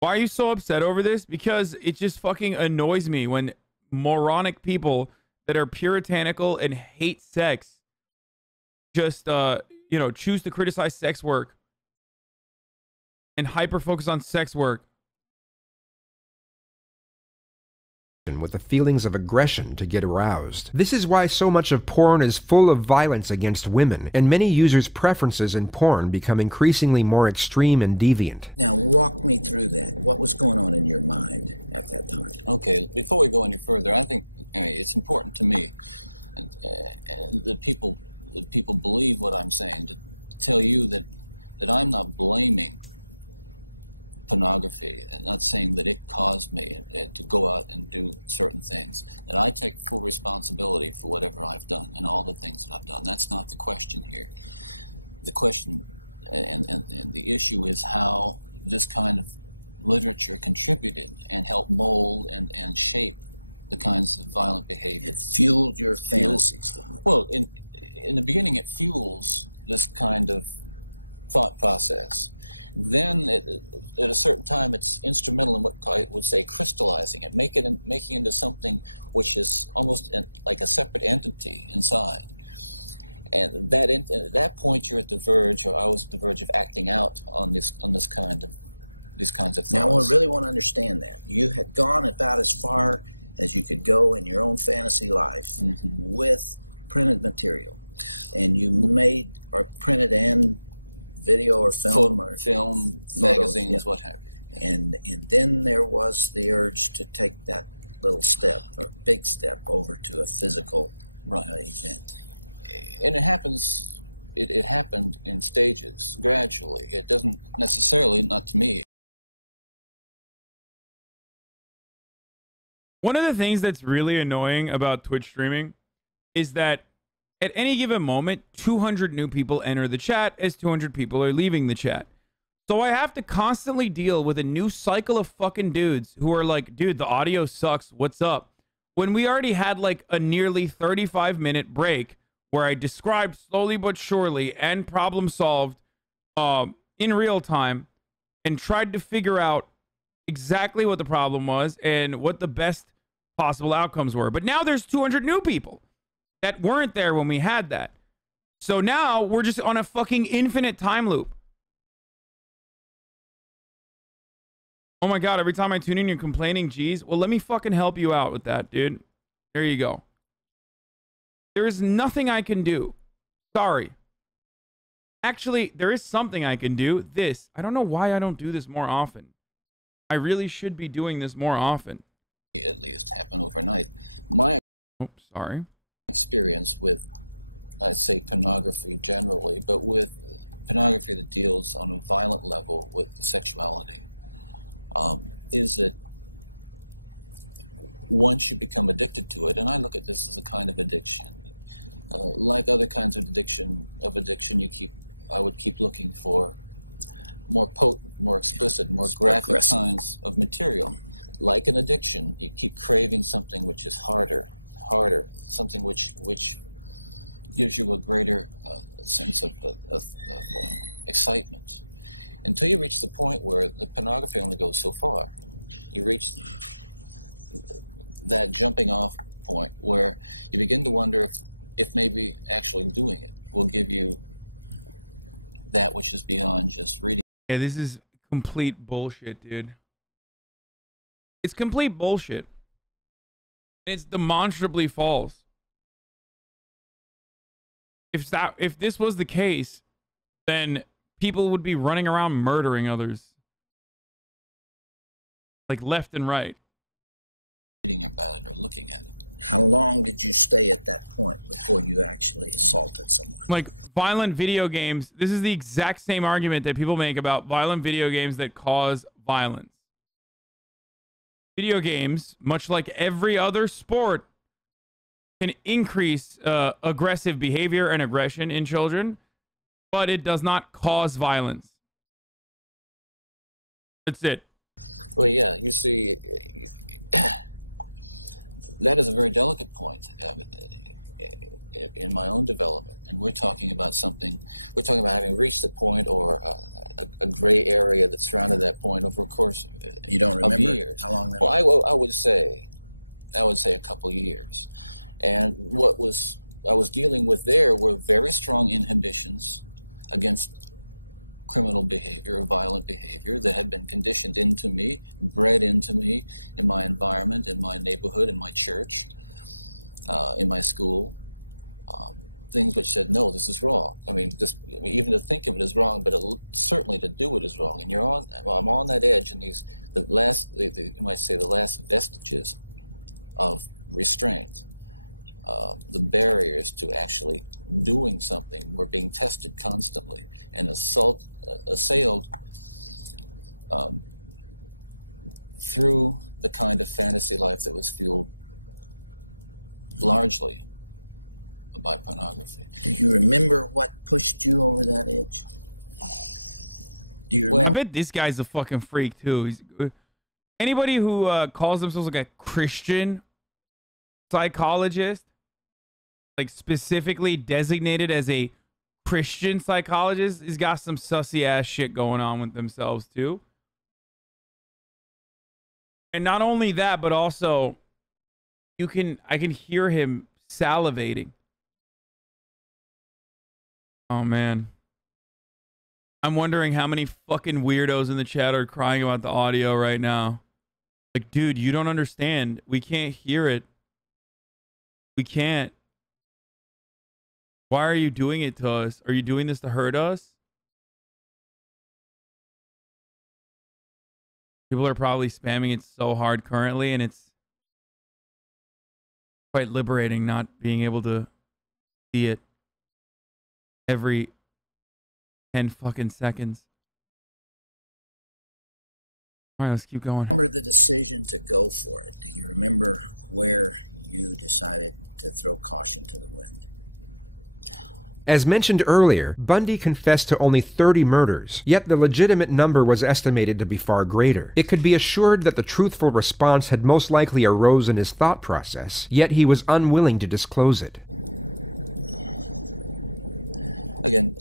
Why are you so upset over this? Because it just fucking annoys me when moronic people that are puritanical and hate sex just, you know, choose to criticize sex work and hyper focus on sex work. With the feelings of aggression to get aroused. This is why so much of porn is full of violence against women, and many users' preferences in porn become increasingly more extreme and deviant. Now walk me through that. What was going on in your mind at that time? Okay, before we go any further, I think it's important to me, and that people believe what I'm saying, to tell you that I'm not blaming pornography and not saying that it caused me to go out and do certain things. That I take full responsibility for whatever I've done and all the things that I've done. That's not the question here. The question and the issue is how this kind of literature contributed and helped mold and shape the kinds of violent behavior. It fueled your fantasies. Well, in the beginning, it fuels this kind of thought process. Then, at a certain time, it's instrumental in what I would say crystallizing it, making it into something which is almost like a separate entity inside. And at that point, you're at the verge, or I was at the verge of acting out on these kinds of thoughts. Now, I really want to understand that you had gone about as far as you could go in your own fantasy life with printed material, and you made or printed and video or film magazines, what have you. And then there was the urge to take that little step or big step over to a physical event. And it happens. It happened in stages, gradually. It doesn't necessarily, not to me. One of the things that's really annoying about Twitch streaming is that at any given moment, 200 new people enter the chat as 200 people are leaving the chat. So I have to constantly deal with a new cycle of fucking dudes who are like, dude, the audio sucks. What's up? When we already had like a nearly 35-minute break where I described slowly but surely and problem solved in real time and tried to figure out exactly what the problem was and what the best possible outcomes were. But now there's 200 new people that weren't there when we had that. So now we're just on a fucking infinite time loop. Oh my God, every time I tune in, you're complaining, geez. Well, let me fucking help you out with that, dude. There you go. There is nothing I can do. Sorry. Actually, there is something I can do. This. I don't know why I don't do this more often. I really should be doing this more often. At least happen overnight. My sorry. Experience with, I'd say, pornography generally, but with pornography that deals on a violent level with sexuality, is that once you become addicted to it, and I look at this as a kind of addiction, like other kinds of addiction, I would keep looking for more potent, more explicit, more graphic kinds of material. Like an addiction, you keep craving something which is harder, something which gives you a greater sense of excitement, until you reach the point where the pornography only goes so far. You reach that jumping off point where you begin to wonder if maybe actually doing it will give you that which is beyond just reading. Yeah, this is complete bullshit, dude. It's complete bullshit. It's demonstrably false. If this was the case, then people would be running around murdering others. Like left and right. Reading about it or looking at it. How long did you stay at that point before you actually assaulted someone? Like violent video games. This is the exact same argument that people make about violent video games that cause violence. Video games, much like every other sport, can increase aggressive behavior and aggression in children, but it does not cause violence. That's it. Well, yeah, you see, that is a very delicate point. in my own development, and we're talking about having reached the point or a gray area that surrounded that point over a course You don't of remember years. how long that Well, was? I would say a couple years. And what I was dealing with there were very strong inhibitions against criminal behavior or violent behavior that had been conditioned into me, bred into me in my environment, in my neighborhood, in my church, in my school. Things which said, no, this is wrong. I mean, even to think of it is wrong, but certainly to do it is wrong. And I'm on that edge, and you might say the last vestiges of restraint, the barriers to actually doing something were being tested constantly and assailed through the kind of fantasy life that was fueled largely by pornography. Do you remember what pushed you over that edge? Do you I remember? bet this guy's a fucking freak too. Anybody who calls themselves like a Christian psychologist, like specifically designated as a Christian psychologist, has got some sussy ass shit going on with themselves too. And not only that, but also I can hear him salivating. Oh man. I'm wondering how many fucking weirdos in the chat are crying about the audio right now. Like, dude, you don't understand. We can't hear it. We can't. Why are you doing it to us? Are you doing this to hurt us? People are probably spamming it so hard currently, and it's quite liberating not being able to see it every 10 fucking seconds. All right, let's keep going. Remember the decision to go for it? Do you remember where you decided to throw caution to the wind? As mentioned earlier, Bundy confessed to only 30 murders, yet the legitimate number was estimated to be far greater. It could be assured that the truthful response had most likely arose in his thought process, yet he was unwilling to disclose it. Again,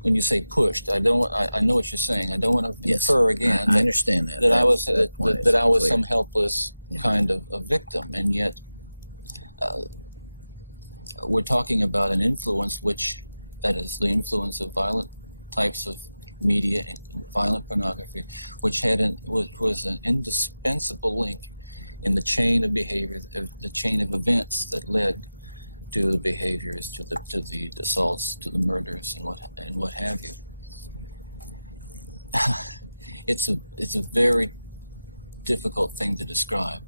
when you say pushed, I know what you're saying. I don't want to infer again. I understand that. That I was clear. some helpless kind of a victim, and yet we're talking about an influence that is the influence of violent types of media and violent pornography, which was an indispensable link in the chain of behavior, the chain of events that led to the behaviors, to the assaults, to the murders, and what have you. It's a very difficult thing to describe.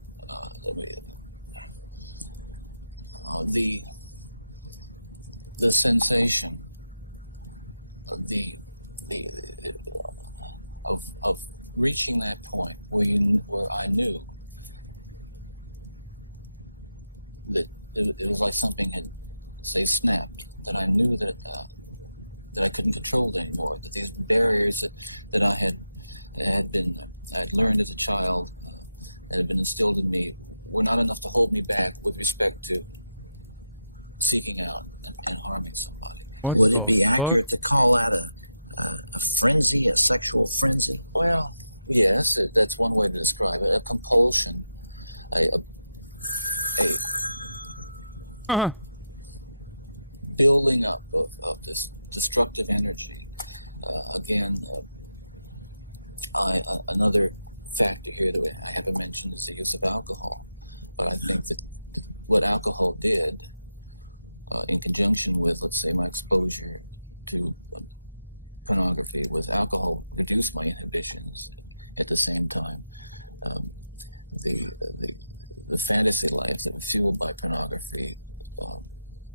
The sensation of reaching that point where I knew that it was like something had, say, snapped, that I knew that I couldn't control it anymore, that these barriers that I had learned as a child, that had been instilled in me, were not enough to hold me back with respect to seeking out and harming somebody. Would it be accurate to call that a frenzy, a sexual frenzy? Well, yes, that's one way to describe it. A compulsion, building up of this destructive energy. Another factor here that I haven't mentioned is the use of alcohol. But I think that what alcohol did, in conjunction with, let's say, my exposure to pornography, was alcohol reduced my inhibitions. At the same time, the fantasy life that was fueled by pornography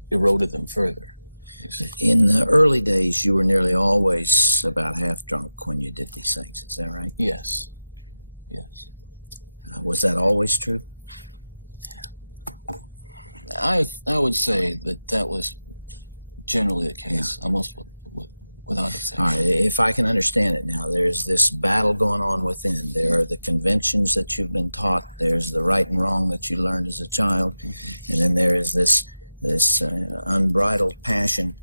eroded them further. In the early days, you were nearly always about half drunk when you did these things. Is that right? Yes. Yes. Was that always true? I would say that was generally the case, almost without All exception. right, if I can understand it now, there's this battle going on within. There are the conventions that you've been taught. There's the right and wrong that you learned as a child, and then there is this unbridled passion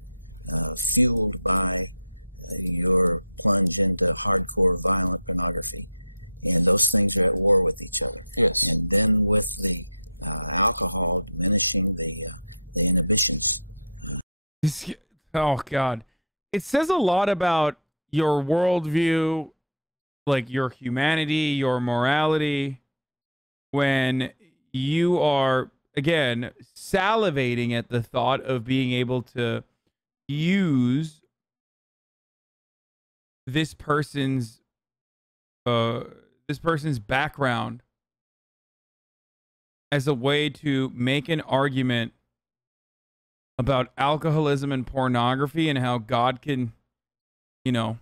fueled by your plunge into hardcore violent pornography, and those things are at war with each other. Yes. And then with the alcohol diminishing the inhibitions. Oh God, it says a lot about your worldview, like your humanity, your morality, when you are, again, salivating at the thought of being able to use this person's background as a way to make an argument about alcoholism and pornography and how God can, you know,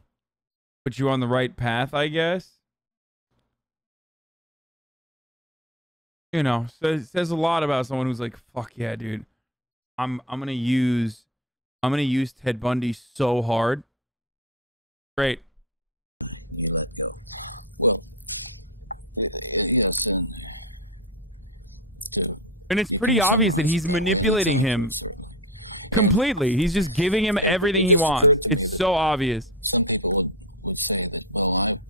put you on the right path, I guess. You know, so it says a lot about someone who's like, fuck yeah, dude. I'm gonna use Ted Bundy so hard. Great. You let go. Well, yes, and it's pretty obvious that he's manipulating him completely. He's just giving him everything he wants. It's so obvious. Some people would say that, well,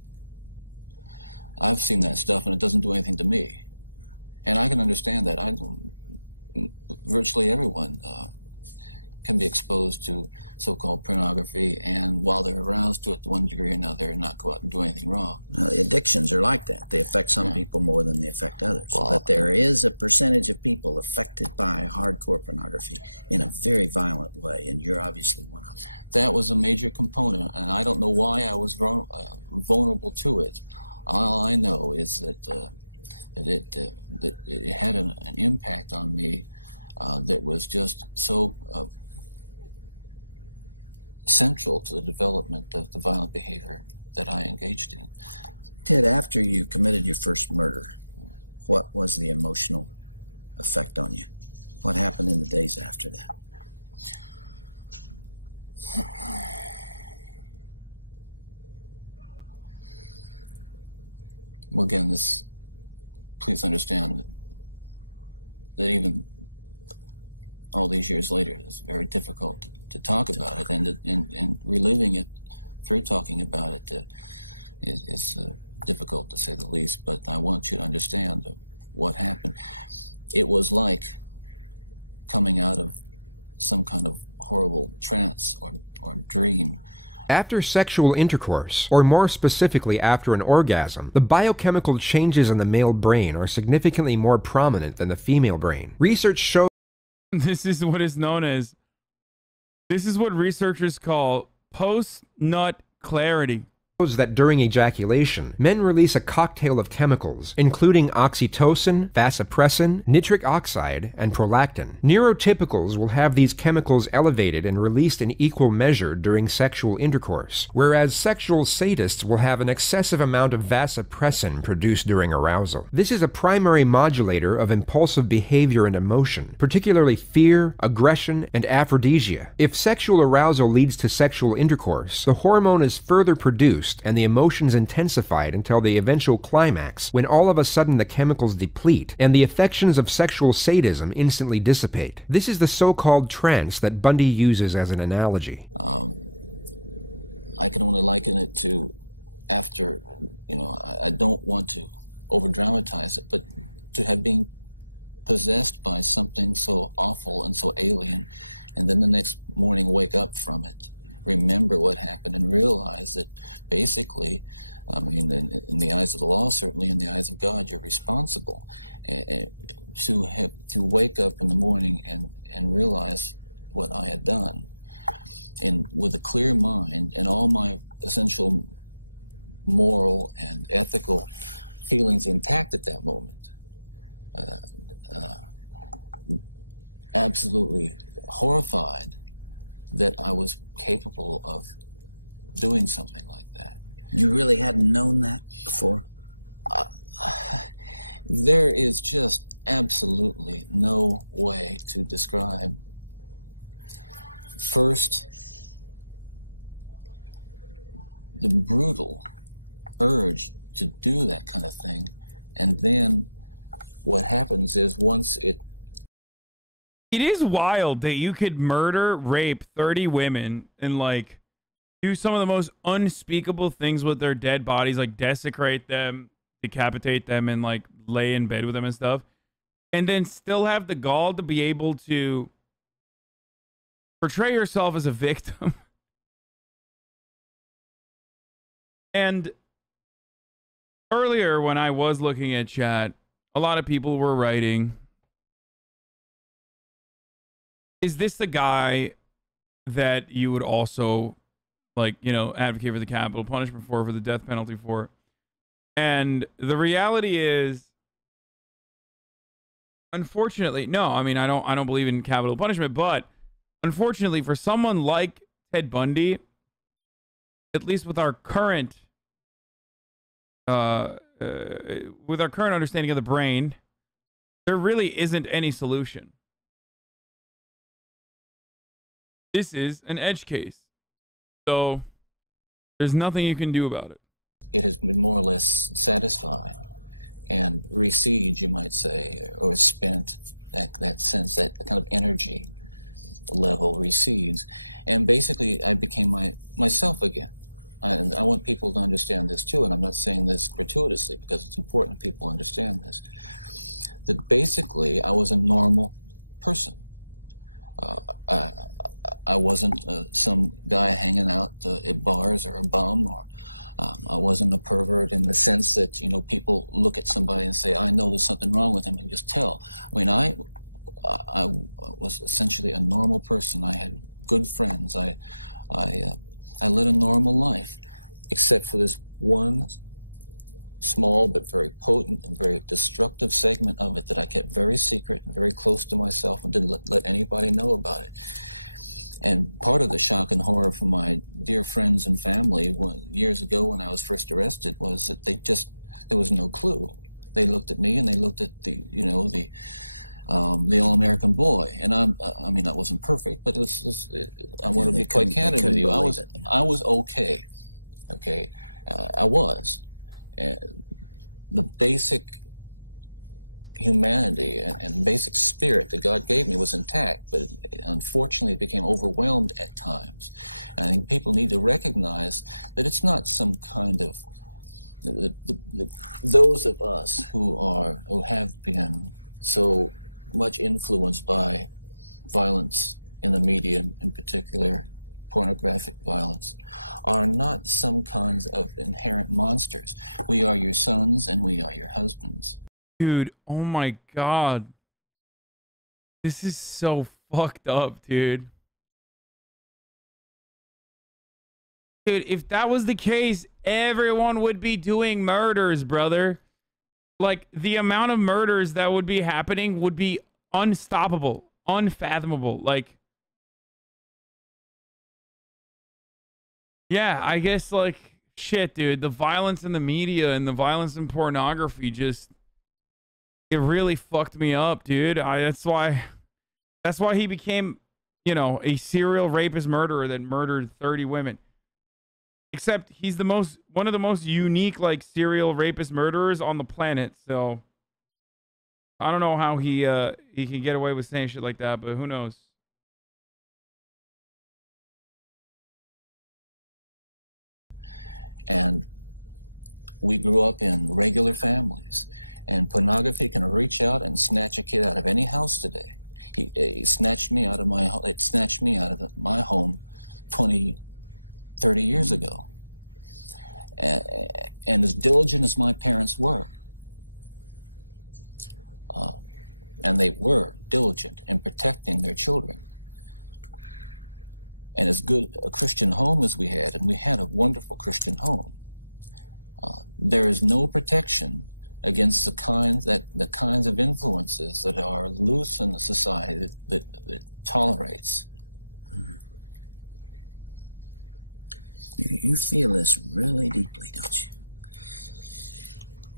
I've seen that stuff and it doesn't do anything to me, and I can understand that. Virtually everyone can be exposed to so-called pornography, and while they're aroused to it to one degree or another, not go out and do anything wrong. Addictions are like that. They affect some people more than they affect others. Well, but there is a percentage of people affected by hardcore pornography in a very violent way, and you're obviously one of them. That was a major component, and I don't know why I was vulnerable to it. All I know is that it had an impact on me that was just so central to the development of the violent behavior that I engaged in. Ted, after you committed your first murder, what was the emotional effect on you? What happened in the days after that? Well, again, please understand that even all these years later, it's very difficult to talk about it, and reliving it through talking about it is difficult to say the least. But I want you to understand what happened. It was like coming out of some kind of horrible trance or dream. After sexual intercourse, or more specifically after an orgasm, the biochemical changes in the male brain are significantly more prominent than the female brain. Research shows this is what researchers call post-nut clarity. That during ejaculation, men release a cocktail of chemicals, including oxytocin, vasopressin, nitric oxide, and prolactin. Neurotypicals will have these chemicals elevated and released in equal measure during sexual intercourse, whereas sexual sadists will have an excessive amount of vasopressin produced during arousal. This is a primary modulator of impulsive behavior and emotion, particularly fear, aggression, and aphrodisia. If sexual arousal leads to sexual intercourse, the hormone is further produced and the emotions intensified until the eventual climax, when all of a sudden the chemicals deplete and the affections of sexual sadism instantly dissipate. This is the so-called trance that Bundy uses as an analogy. I can only liken it to after, I don't want to over-dramatize it, but to have been possessed by something so awful and so alien, and then the next morning wake up from it, remember what happened, and realize that basically, in the eyes of the law, certainly in the eyes of God, you're responsible. To wake up in the morning and realize what I had done, and with a clear mind and all my essential moral and ethical feelings intact at that moment, absolutely horrified that I was capable of doing something like that. You really hadn't known that before? There is just absolutely no way to describe. First, the brutal urge to do that kind of thing. And then what happens is once it is wild that you could murder, rape 30 women and like do some of the most unspeakable things with their dead bodies, like desecrate them, decapitate them, and like lay in bed with them and stuff, and then still have the gall to be able to portray yourself as a victim. And earlier when I was looking at chat, a lot of people were writing, is this the guy that you would also, like, you know, advocate for the capital punishment for the death penalty for? And the reality is, unfortunately, no, I mean, I don't believe in capital punishment, but unfortunately for someone like Ted Bundy, at least with our current understanding of the brain, there really isn't any solution. This is an edge case. So there's nothing you can do about it. It has been more or less satisfied and recedes, you might say, or spent. That sense, that kind of energy level recedes. And basically, I became myself again. And I want people to understand this too, and I'm not saying this gratuitously because it's important that people understand this. That basically, I was a normal person. I wasn't some guy hanging out at bars or a bum, or I wasn't a pervert in the sense that, you know, people look at somebody and say, I know there's something wrong with him, and just tell. I mean, I was essentially a normal person. I had good friends. I led a normal life, except for this one small but very potent and very destructive segment of it that I kept very secret and very close to myself and didn't let anybody know about it. And part of the shock and horror from my dear friends and family years ago when I was first arrested was that there was no clue. They looked at me and they looked at the all-American boy. And I mean, I wasn't perfect, but I want to be quite candid with you. I was okay. Okay. I was. The basic humanity and basic spirit that God gave me was intact, but unfortunately it became overwhelmed at times. And I think people need to recognize that it's not some kind of those of us who have been so much influenced by violence in the media, in particular pornographic violence, are not some kinds of inherent monsters. We are your sons and we are your husbands. Dude, oh my God. This is so fucked up, dude. Dude, if that was the case, everyone would be doing murders, brother. Like, the amount of murders that would be happening would be unstoppable, unfathomable. Like, yeah, I guess, like, shit, dude. The violence in the media and the violence in pornography just... it really fucked me up, dude. That's why he became, you know, a serial rapist murderer that murdered 30 women. Except he's one of the most unique, like, serial rapist murderers on the planet. So I don't know how he can get away with saying shit like that, but who knows? And we grew up in regular families. And pornography can reach out and snatch a kid out of any house today. He snatched me out of my home. It snatched me out of my home 20, 30 years ago. And as diligent as my parents were, and they were diligent in protecting their children, and as good a Christian home as we had, and we had a wonderful Christian home, there is no protection against the kinds of influences that are loose in the society that tolerates. You feel this really deeply, don't you?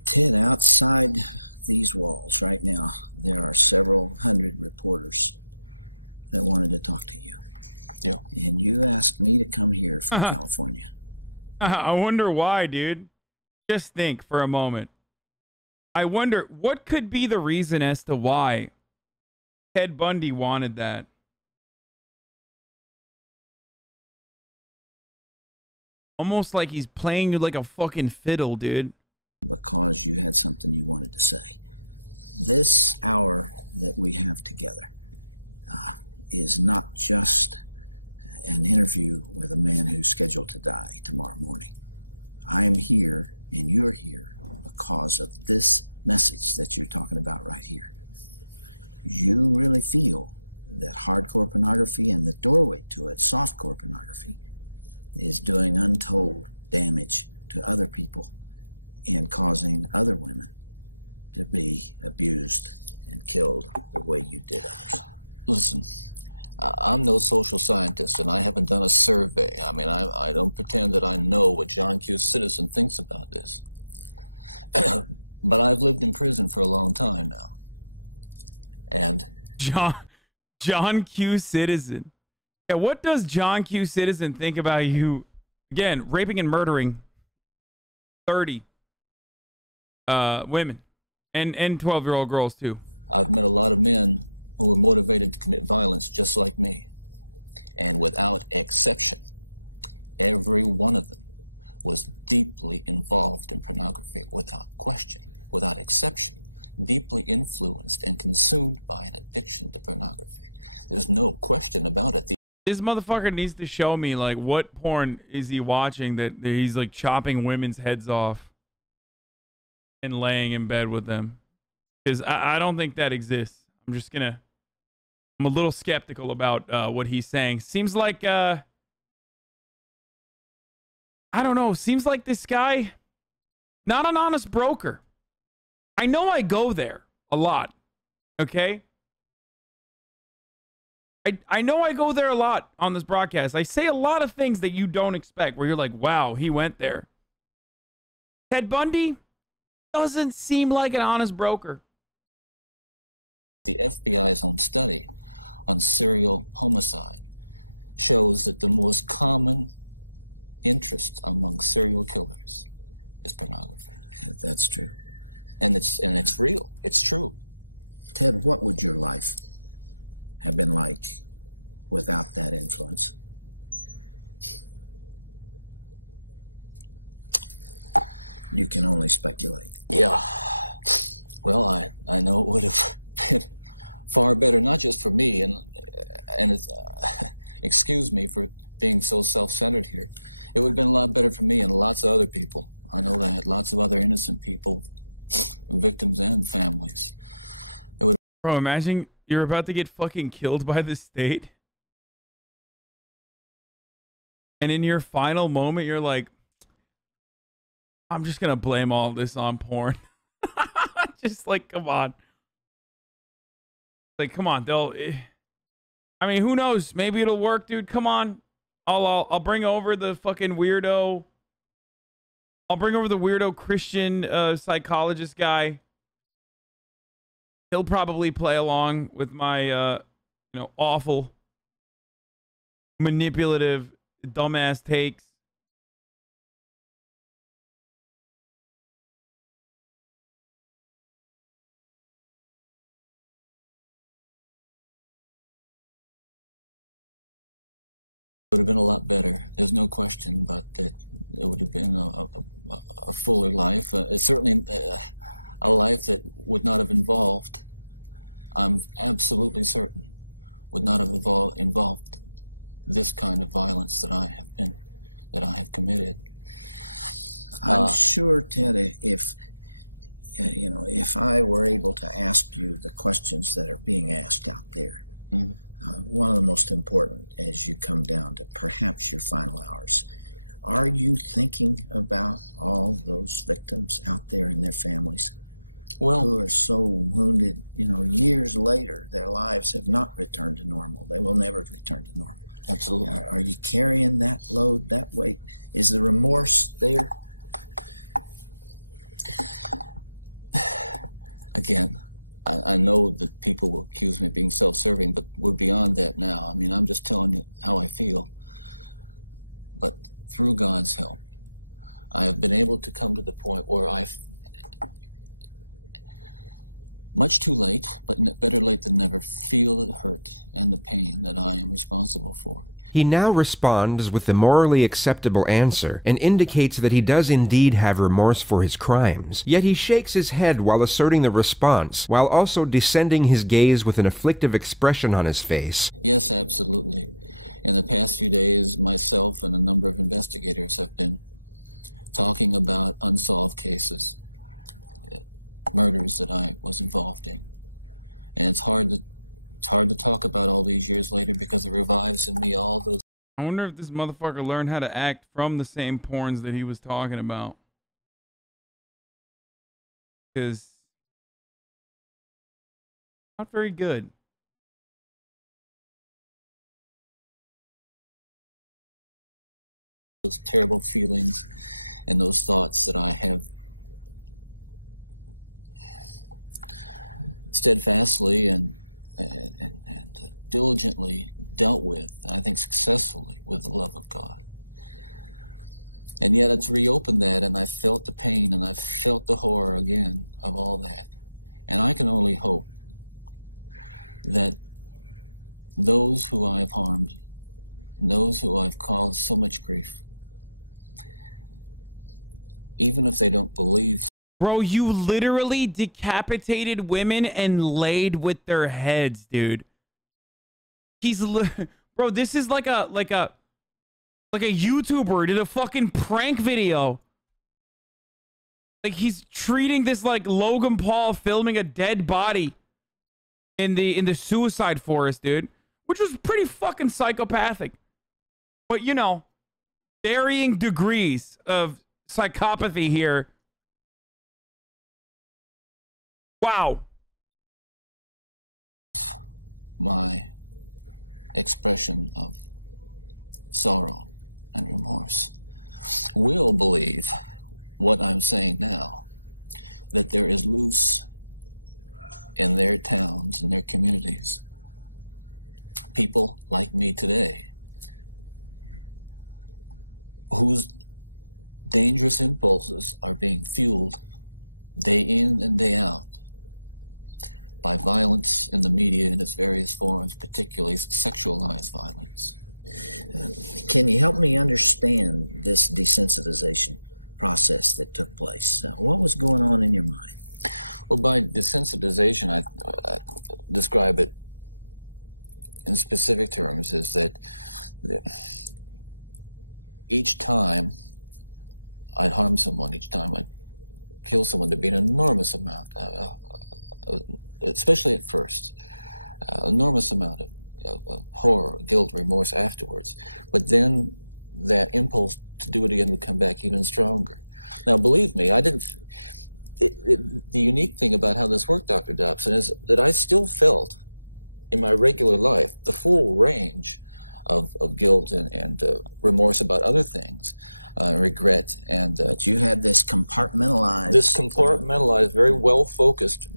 Ted, outside these walls right now, there are several hundred reporters that wanted to talk to you. Yeah. And you asked me to come here from California. I wonder why, dude. Just think for a moment. I wonder what could be the reason as to why Ted Bundy wanted that. Almost like he's playing you like a fucking fiddle, dude. Because you had something you wanted to say. This hour that we have together is not just an interview with a man who's scheduled to die tomorrow morning. I am here, and you're here, because of this message that you're talking about right here. You really feel that hardcore pornography and the doorway to it, softcore pornography, is doing untold damage to other people and causing other women to be abused and killed the way you did others. Listen, I'm no social scientist, and I haven't done a survey. I mean, I don't pretend that I know what John Q. Citizen thinks about this. But I've lived in prison for a long time now. And John Q. Citizen. Yeah, what does John Q. Citizen think about you? Again, raping and murdering 30 women and 12-year-old girls too. I've met a lot of men who were motivated to commit violence just like me. And without exception, every one of them was deeply involved in pornography, without question, without exception, deeply influenced and consumed by an addiction to pornography. There's no question about it. This motherfucker needs to show me, like, what porn is he watching that he's, like, chopping women's heads off and laying in bed with them. Because I don't think that exists. I'm a little skeptical about what he's saying. Seems like, I don't know. Seems like this guy, not an honest broker. I know I go there a lot, okay? I know I go there a lot on this broadcast. I say a lot of things that you don't expect, where you're like, wow, he went there. Ted Bundy doesn't seem like an honest broker. The FBI's own study on serial homicide shows that the most common interest among serial killers is pornography. That's true. And it's real. It's true. Ted, what would your life have been like without that influence? You can only speculate. Yeah. Well, I know it would have been far better, not just for me, and it's, excuse me for being so self-centered here. It would have been a lot better for me and lots of other people. I know that, lots of other innocent people, victims and families. Bro, imagine you're about to get fucking killed by the state. And in your final moment, you're like, I'm just going to blame all this on porn. Just like, come on. Like, come on. I mean, who knows? Maybe it'll work, dude. Come on. I'll bring over the fucking weirdo. I'll bring over the weirdo Christian psychologist guy. He'll probably play along with my, awful, manipulative, dumbass takes. It would have been a lot better. There's no question, but it would have been a fuller life. It's certainly a life that would not have involved, I'm absolutely certain, would not have involved this kind of violence that I have committed. I'm sure, Ted, if I were able to ask you the questions that are being asked out there, one of the most important as you come down to perhaps your final hours, are you thinking about all those victims out there and their families who are so wounded, years later, their lives have not returned to normal. They will never return to normal. Absolutely. Are you carrying that load, that weight? Is the remorse there? Again, I know that people will accuse me of being self-serving, but we're beyond that now. I mean, I'm just telling you how I feel. But through God's help, I have been able to come to the point where much too late, but better late than never, feel the hurt and the pain that I am responsible for. He now responds with the morally acceptable answer and indicates that he does indeed have remorse for his crimes. Yet he shakes his head while asserting the response, while also descending his gaze with an afflictive expression on his face. Yes, absolutely. In the past few days, myself and a number of investigators have been talking about unsolved cases, murders that I was involved in. And it's hard to talk about all these years later because it revives in me all those. I wonder if this motherfucker learned how to act from the same porns that he was talking about. Because not very good. Those terrible feelings and those thoughts that I have steadfastly and diligently dealt with, I think successfully, with the love of God. And yet it's reopened that, and I felt the pain and I felt the horror again of all that. And I can only hope that those who I have harmed, those who I've caused so much grief, even if they don't believe. Bro, you literally decapitated women and laid with their heads, dude. Bro, this is like a YouTuber did a fucking prank video. Like, he's treating this like Logan Paul filming a dead body in the suicide forest, dude, which was pretty fucking psychopathic. But you know, varying degrees of psychopathy here. Wow. My expression of sorrow and remorse will believe what I'm saying now, that there is loose in their towns and their communities people like me today whose dangerous impulses are being fueled day in and day out by violence in the media in its various forms, particularly sexualized violence. Can you help me understand this desensitization process that took place? What was going on in your mind? Well, by desensitization, I describe it in specific terms is that each time I'd harm someone, each time I'd kill someone, there'd be an enormous amount, especially at first, enormous amount of horror, guilt, remorse afterwards. But then that impulse to do it again would come back even stronger. Now, believe me, I didn't. The unique thing about how this worked, Dr. Dobson, is that I still felt in my regular life the full range of guilt and remorse about other things, regret and. But you had this compartmentalized. This compartmentalized, very well focused,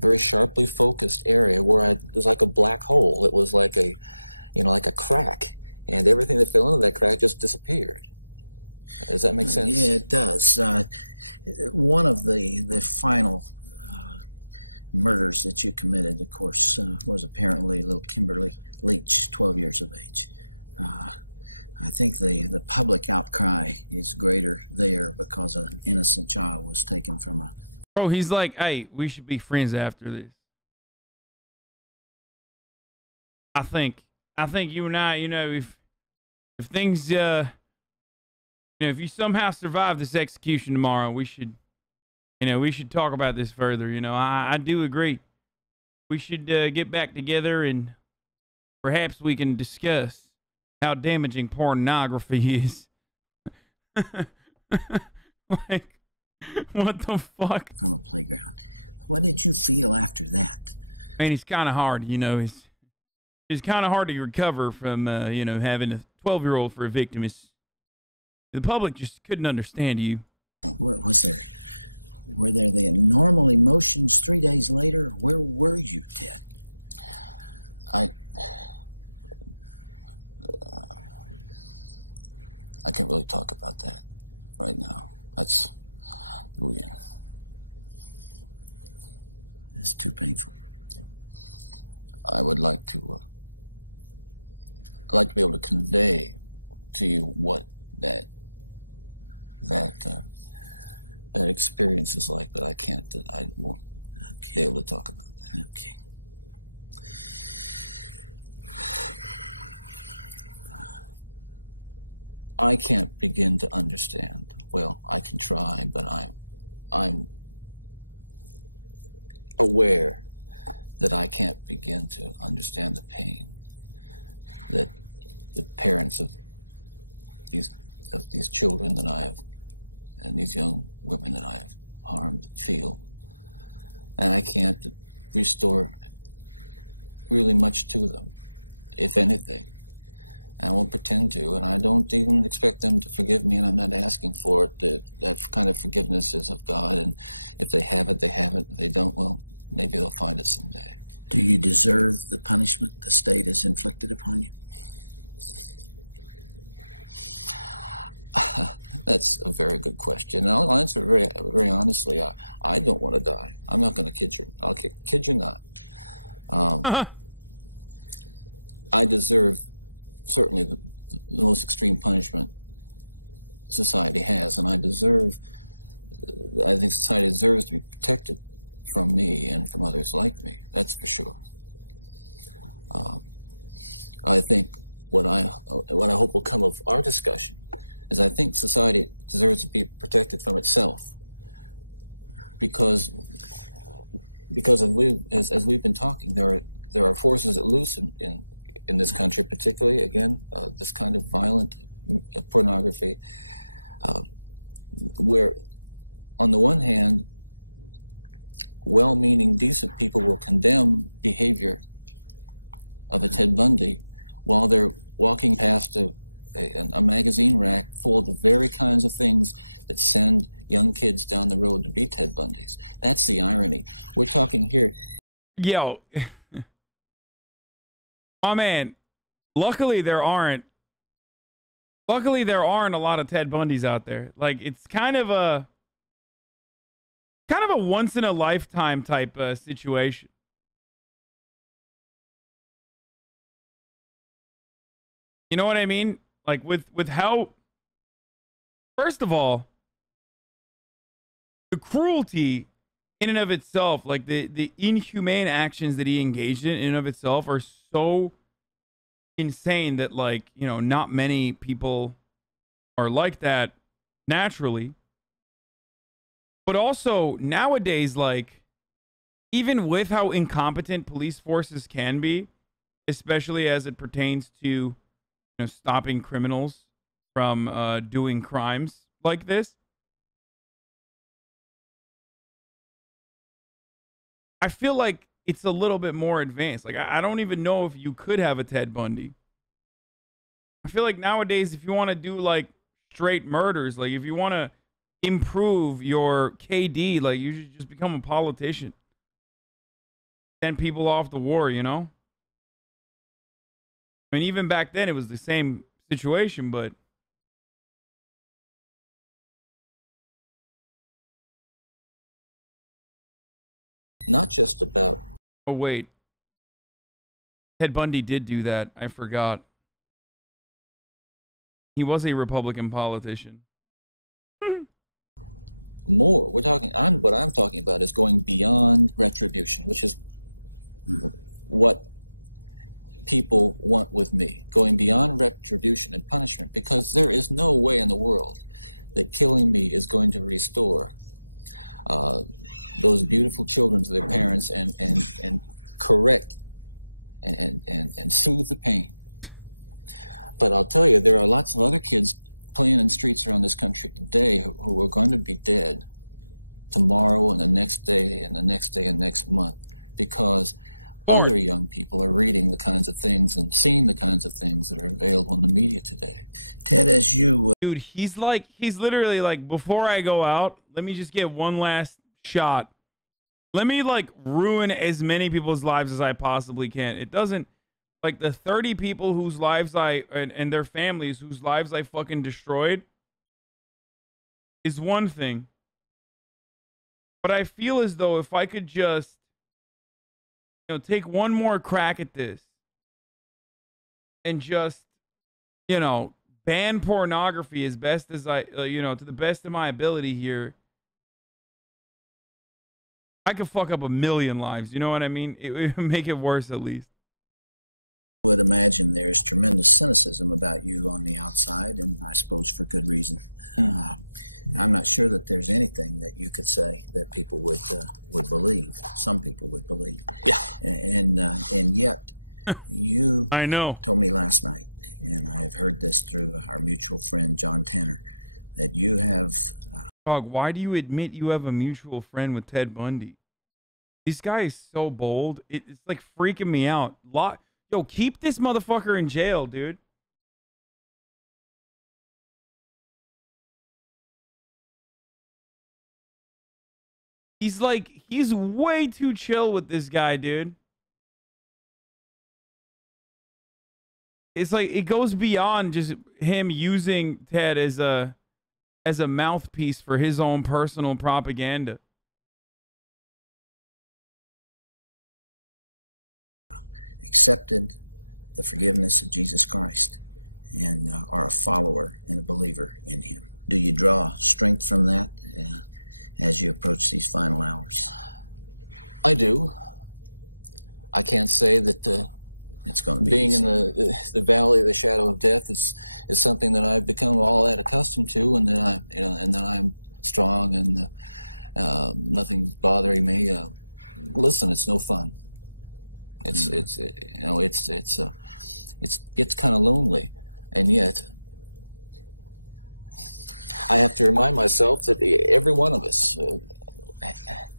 very sharply focused area where it was like a black hole. It was like a, like a crack, and everything that fell into that crack just disappeared. Does that make sense? Yeah, it does. One of the final murders that you committed, of course, was apparently little Kimberly Leach, 12 years of age. I think the public outcry is greater there because an innocent child was taken from a... Bro, he's like, hey, we should be friends after this. I think you and I, if things, if you somehow survive this execution tomorrow, we should talk about this further. I do agree. We should get back together and perhaps we can discuss how damaging pornography is. Like, what the fuck? On a playground. What did you feel after that? Man, it's kind of hard, It's kind of hard to recover from, having a 12-year-old for a victim. The public just couldn't understand you. Were there the normal emotions 3 days later? Where were you, Ted? I can't really talk about that right now. That's weird. It's too painful. I would like to. I'd like to be able to convey to you what that experience is like, but I can't. I won't be able to talk about that. Okay. I can't begin to understand. Well, I can try, but I'm aware that I can't begin to understand the pain that the parents of these children that I have and these young women that I have harmed feel. And I can't restore really much to them, if anything. I won't pretend to, and I don't even expect them to forgive me, and I'm not asking for it. That kind of forgiveness is of God, and if they have it, they have it. If they don't, well, maybe they'll find it someday. Do you deserve the punishment the state has inflicted upon you? That's a very good question. I'll answer very, very honestly. I don't want to die. I'm not going to kid you. I'll kid you not. I deserve certainly the most extreme punishment society has, and I think society deserves to be protected from me and from others like me. That's for sure. I think what I hope will come of our discussion is I think society deserves to be protected from itself, because as we've been talking, there are forces at loose in this country, particularly again this kind of violent pornography, where on the one hand, well-meaning, decent people will condemn behavior of a Ted Bundy while they're walking past a magazine rack full of the very kinds of things that send young kids down the road to be Ted Bundys. That's the irony. We're talking here. Yo. Oh, man. Luckily, there aren't a lot of Ted Bundys out there. Like, it's kind of a once in a lifetime type situation. You know what I mean? Like with how, first of all, the cruelty in and of itself, like the inhumane actions that he engaged in and of itself are so insane that, like, you know, not many people are like that naturally. But also nowadays, like, even with how incompetent police forces can be, especially as it pertains to, you know, stopping criminals from doing crimes like this, I feel like it's a little bit more advanced. Like, I don't even know if you could have a Ted Bundy. I feel like nowadays, if you want to do, like, straight murders, like, if you want to improve your KD, like, you should just become a politician. Send people off to war, you know? I mean, even back then, it was the same situation, but... Not just about... Oh, wait. Ted Bundy did do that. I forgot. He was a Republican politician. More. We're talking... what I'm talking about is going beyond retribution, which is what people want with me. Going beyond retribution and punishment, because there is no way in the world that killing me is going to restore those beautiful children to their parents and correct and soothe the pain. But I'll tell you, there are lots of other kids playing in streets around this country today who are going to be dead tomorrow and the next day and the next day and next month, because other young people are reading the kinds of things and seeing the kinds of things that are available in the media today. Ted, as you... Dude, he's literally like, before I go out, let me just get one last shot. Let me, like, ruin as many people's lives as I possibly can. It doesn't Like the 30 people whose lives and their families whose lives I fucking destroyed is one thing. But I feel as though if I could just, you know, take one more crack at this and just, you know, ban pornography as best as I, you know, to the best of my ability here, I could fuck up 1 million lives. You know what I mean? It would make it worse at least. Would imagine there's tremendous cynicism about you on the outside, and I suppose for good reason. I'm not sure that there's anything that you could say that people would believe. Some people would believe. Yeah. And yet, you I know told me last night, and I have heard this through our mutual friend John Tanner, that you have. Dog, why do you admit you have a mutual friend with Ted Bundy? This guy is so bold. It's like freaking me out. Yo, keep this motherfucker in jail, dude. He's way too chill with this guy, dude. It's like, it goes beyond just him using Ted as a mouthpiece for his own personal propaganda. Accepted the forgiveness of Jesus Christ and are a follower and a believer in him. Do you draw strength from that as you approach these final hours? I do. I can't say that it's going to be being easy. in the valley of the shadow of death is something that I've become all that accustomed to, and that I'm strong and nothing's bothering me. Listen, it's no fun. It gets kind of lonely, and yet I have to remind myself that every one of us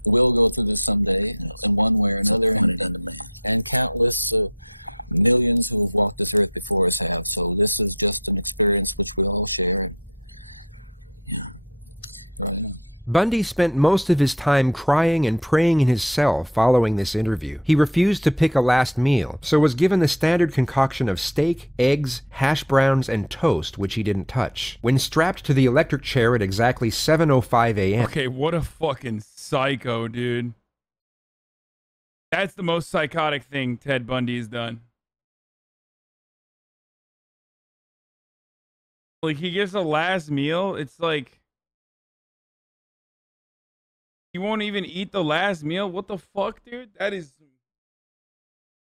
will go through this someday, in one way or another, and countless millions who have walked this earth before us have. So this is just an experience which we all share. Yeah, right on. Bundy spent most of his time crying and praying in his cell following this interview. He refused to pick a last meal, so was given the standard concoction of steak, eggs, hash browns, and toast, which he didn't touch. When strapped to the electric chair at exactly 7:05 a.m. Okay, what a fucking psycho, dude. That's the most psychotic thing Ted Bundy has done. Like, he gets a last meal, it's like... You won't even eat the last meal? What the fuck, dude? That is...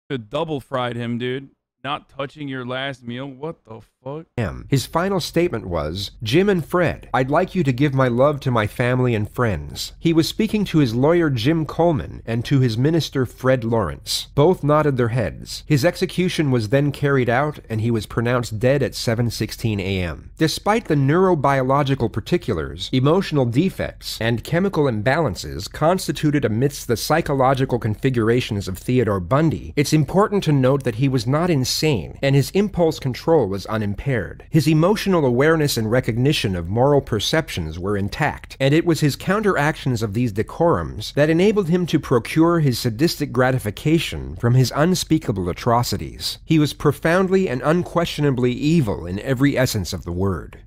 Could double fried him, dude. Not touching your last meal? What the fuck? His final statement was, "Jim and Fred, I'd like you to give my love to my family and friends." He was speaking to his lawyer Jim Coleman and to his minister Fred Lawrence. Both nodded their heads. His execution was then carried out and he was pronounced dead at 7:16 a.m. Despite the neurobiological particulars, emotional defects, and chemical imbalances constituted amidst the psychological configurations of Theodore Bundy, it's important to note that he was not insane and his impulse control was unimpaired. His emotional awareness and recognition of moral perceptions were intact, and it was his counteractions of these decorums that enabled him to procure his sadistic gratification from his unspeakable atrocities. He was profoundly and unquestionably evil in every essence of the word.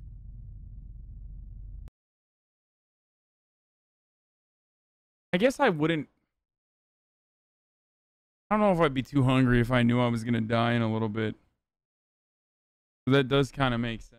I guess I wouldn't... I don't know if I'd be too hungry if I knew I was going to die in a little bit. That does kind of make sense.